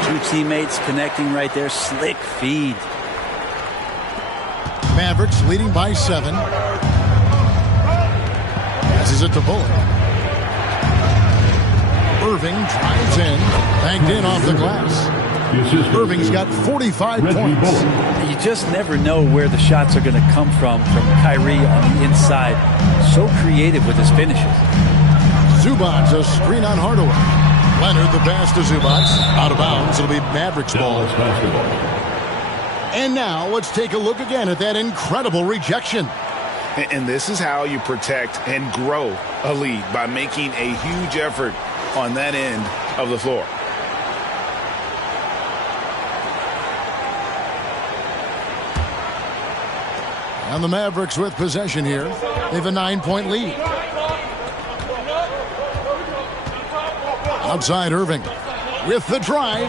2 teammates connecting right there. Slick feed. Mavericks leading by 7. Passes it to Bullock. Irving drives in. Banked in off the glass. Irving's got 45 points. You just never know where the shots are going to come from Kyrie on the inside. So creative with his finishes. Zubac, a screen on Hardaway. Leonard, the pass to Zubac. Out of bounds. It'll be Mavericks ball. And now let's take a look again at that incredible rejection. And this is how you protect and grow a lead, by making a huge effort on that end of the floor. And the Mavericks with possession here. They have a 9-point lead. Outside Irving with the drive,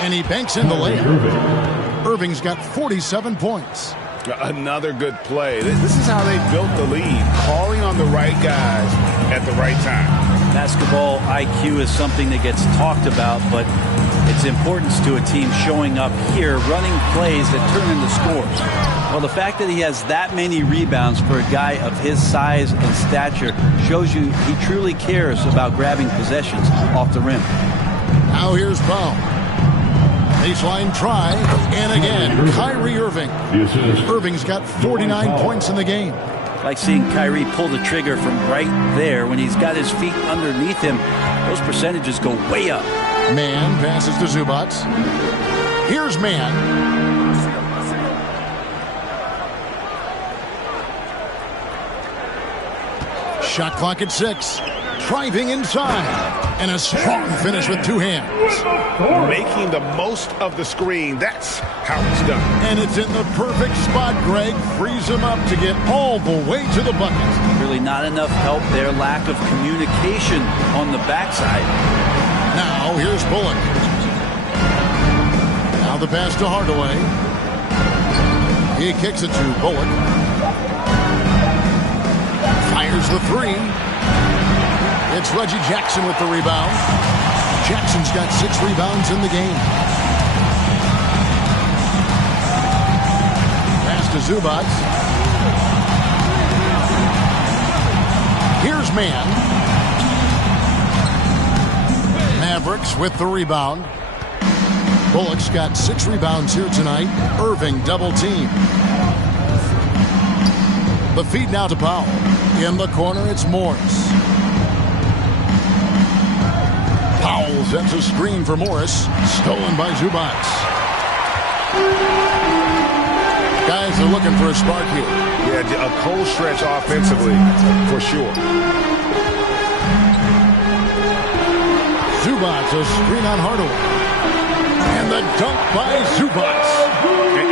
and he banks in the layup. Irving's got 47 points. Another good play. This is how they built the lead, calling on the right guys at the right time. Basketball IQ is something that gets talked about, but its importance to a team showing up here, running plays that turn into scores. Well, the fact that he has that many rebounds for a guy of his size and stature shows you he truly cares about grabbing possessions off the rim. Now here's Brown. Baseline try, and again, Kyrie Irving. Irving's got 49 points in the game. Like seeing Kyrie pull the trigger from right there when he's got his feet underneath him. Those percentages go way up. Mann passes to Zubac. Here's Mann. Shot clock at 6. driving inside. And a strong finish with two hands. Making the most of the screen. That's how it's done. And it's in the perfect spot, Greg. Frees him up to get all the way to the bucket. Really not enough help there. Lack of communication on the backside. Now here's Bullock. Now the pass to Hardaway. He kicks it to Bullock. Fires the three. It's Reggie Jackson with the rebound. Jackson's got 6 rebounds in the game. Pass to Zubac. Here's Mann. Mavericks with the rebound. Bullock's got 6 rebounds here tonight. Irving double team. The feed now to Powell. In the corner, it's Morris. Powell sets a screen for Morris. Stolen by Zubac. Guys are looking for a spark here. Yeah, a cold stretch offensively, for sure. Zubac, a screen on Hardaway. And the dunk by Zubac.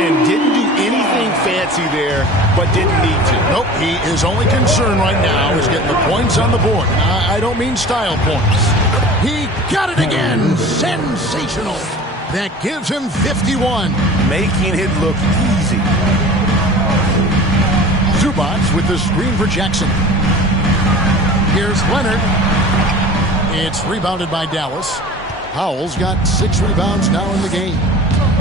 And didn't do anything fancy there, but didn't need to. Nope, he is only concerned right now is getting the points on the board. I don't mean style points. He got it again. Sensational. That gives him 51. Making it look easy. Zubac with the screen for Jackson. Here's Leonard. It's rebounded by Dallas. Powell's got 6 rebounds now in the game.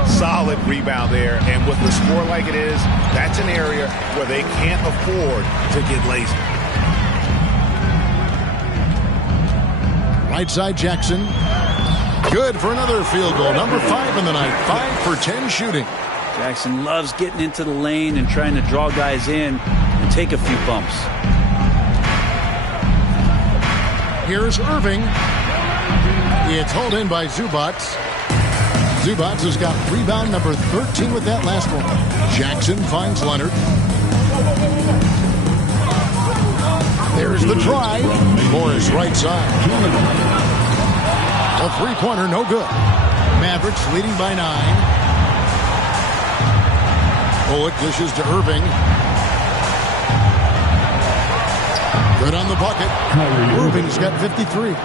Solid rebound there, and with the score like it is, that's an area where they can't afford to get lazy. Right side Jackson. Good for another field goal. Number 5 in the night. 5 for 10 shooting. Jackson loves getting into the lane and trying to draw guys in and take a few bumps. Here's Irving. It's hauled in by Zubac. Zubac has got rebound number 13 with that last one. Jackson finds Leonard. There's the try. Morris right side. A three-pointer, no good. Mavericks leading by 9. Bullock dishes to Irving. Good on the bucket. Irving's got 53.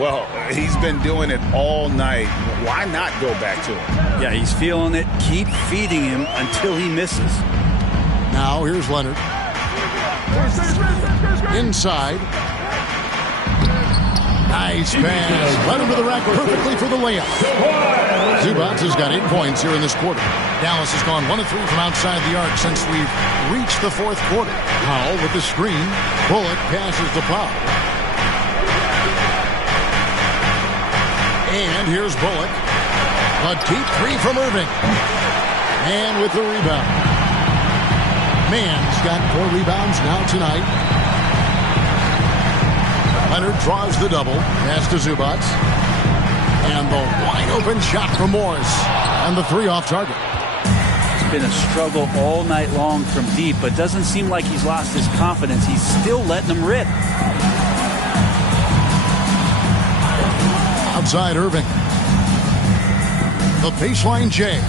Well, he's been doing it all night. Why not go back to him? Yeah, he's feeling it. Keep feeding him until he misses. Now here's Leonard. Inside. Nice pass. Led him to the rack perfectly for the layup. Zubac has got 8 points here in this quarter. Dallas has gone 1 of 3 from outside the arc since we've reached the 4th quarter. Powell with the screen. Bullock passes to Powell. And here's Bullock. A deep 3 from Irving. And with the rebound. Mann's got 4 rebounds now tonight. Leonard draws the double. Pass to Zubac. And the wide open shot from Morris. And the 3 off target. It's been a struggle all night long from deep, but doesn't seem like he's lost his confidence. He's still letting them rip. Outside Irving. The baseline J.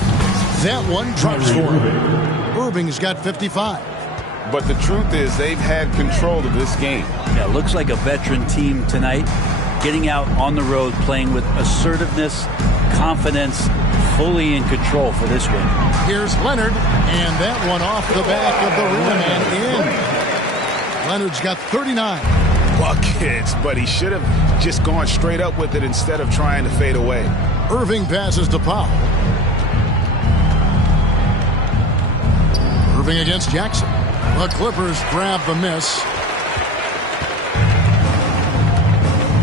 That one drops for him. Irving's got 55. But the truth is they've had control of this game. Yeah, looks like a veteran team tonight. Getting out on the road, playing with assertiveness, confidence, fully in control for this one. Here's Leonard, and that one off the back of the rim and in. Leonard's got 39. Buckets, but he should have just gone straight up with it instead of trying to fade away. Irving passes to Powell. Irving against Jackson. The Clippers grab the miss.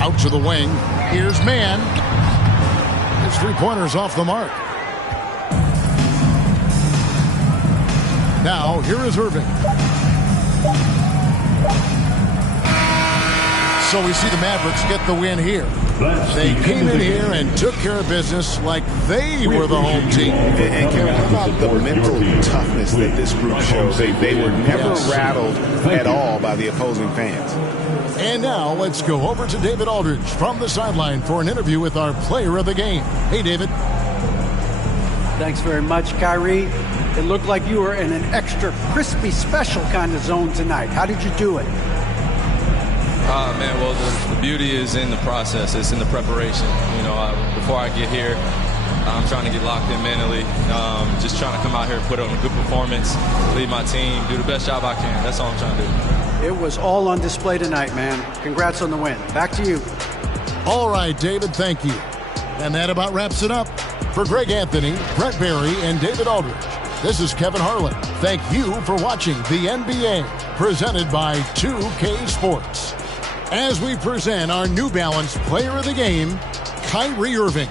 Out to the wing. Here's Mann. His 3-pointers off the mark. Now, here is Irving. So we see the Mavericks get the win here. They came in here and took care of business like they were the home team. And Kevin, how about the mental toughness that this group shows? They were never rattled at all by the opposing fans. And now let's go over to David Aldridge from the sideline for an interview with our player of the game. Hey, David. Thanks very much, Kyrie. It looked like you were in an extra crispy special kind of zone tonight. How did you do it? Man, well, the beauty is in the process. It's in the preparation. Before I get here, I'm trying to get locked in mentally. Just trying to come out here and put on a good performance, lead my team, do the best job I can. That's all I'm trying to do. It was all on display tonight, man. Congrats on the win. Back to you. All right, David, thank you. And that about wraps it up. For Greg Anthony, Brett Barry, and David Aldridge, this is Kevin Harlan. Thank you for watching the NBA, presented by 2K Sports. As we present our New Balance Player of the Game, Kyrie Irving.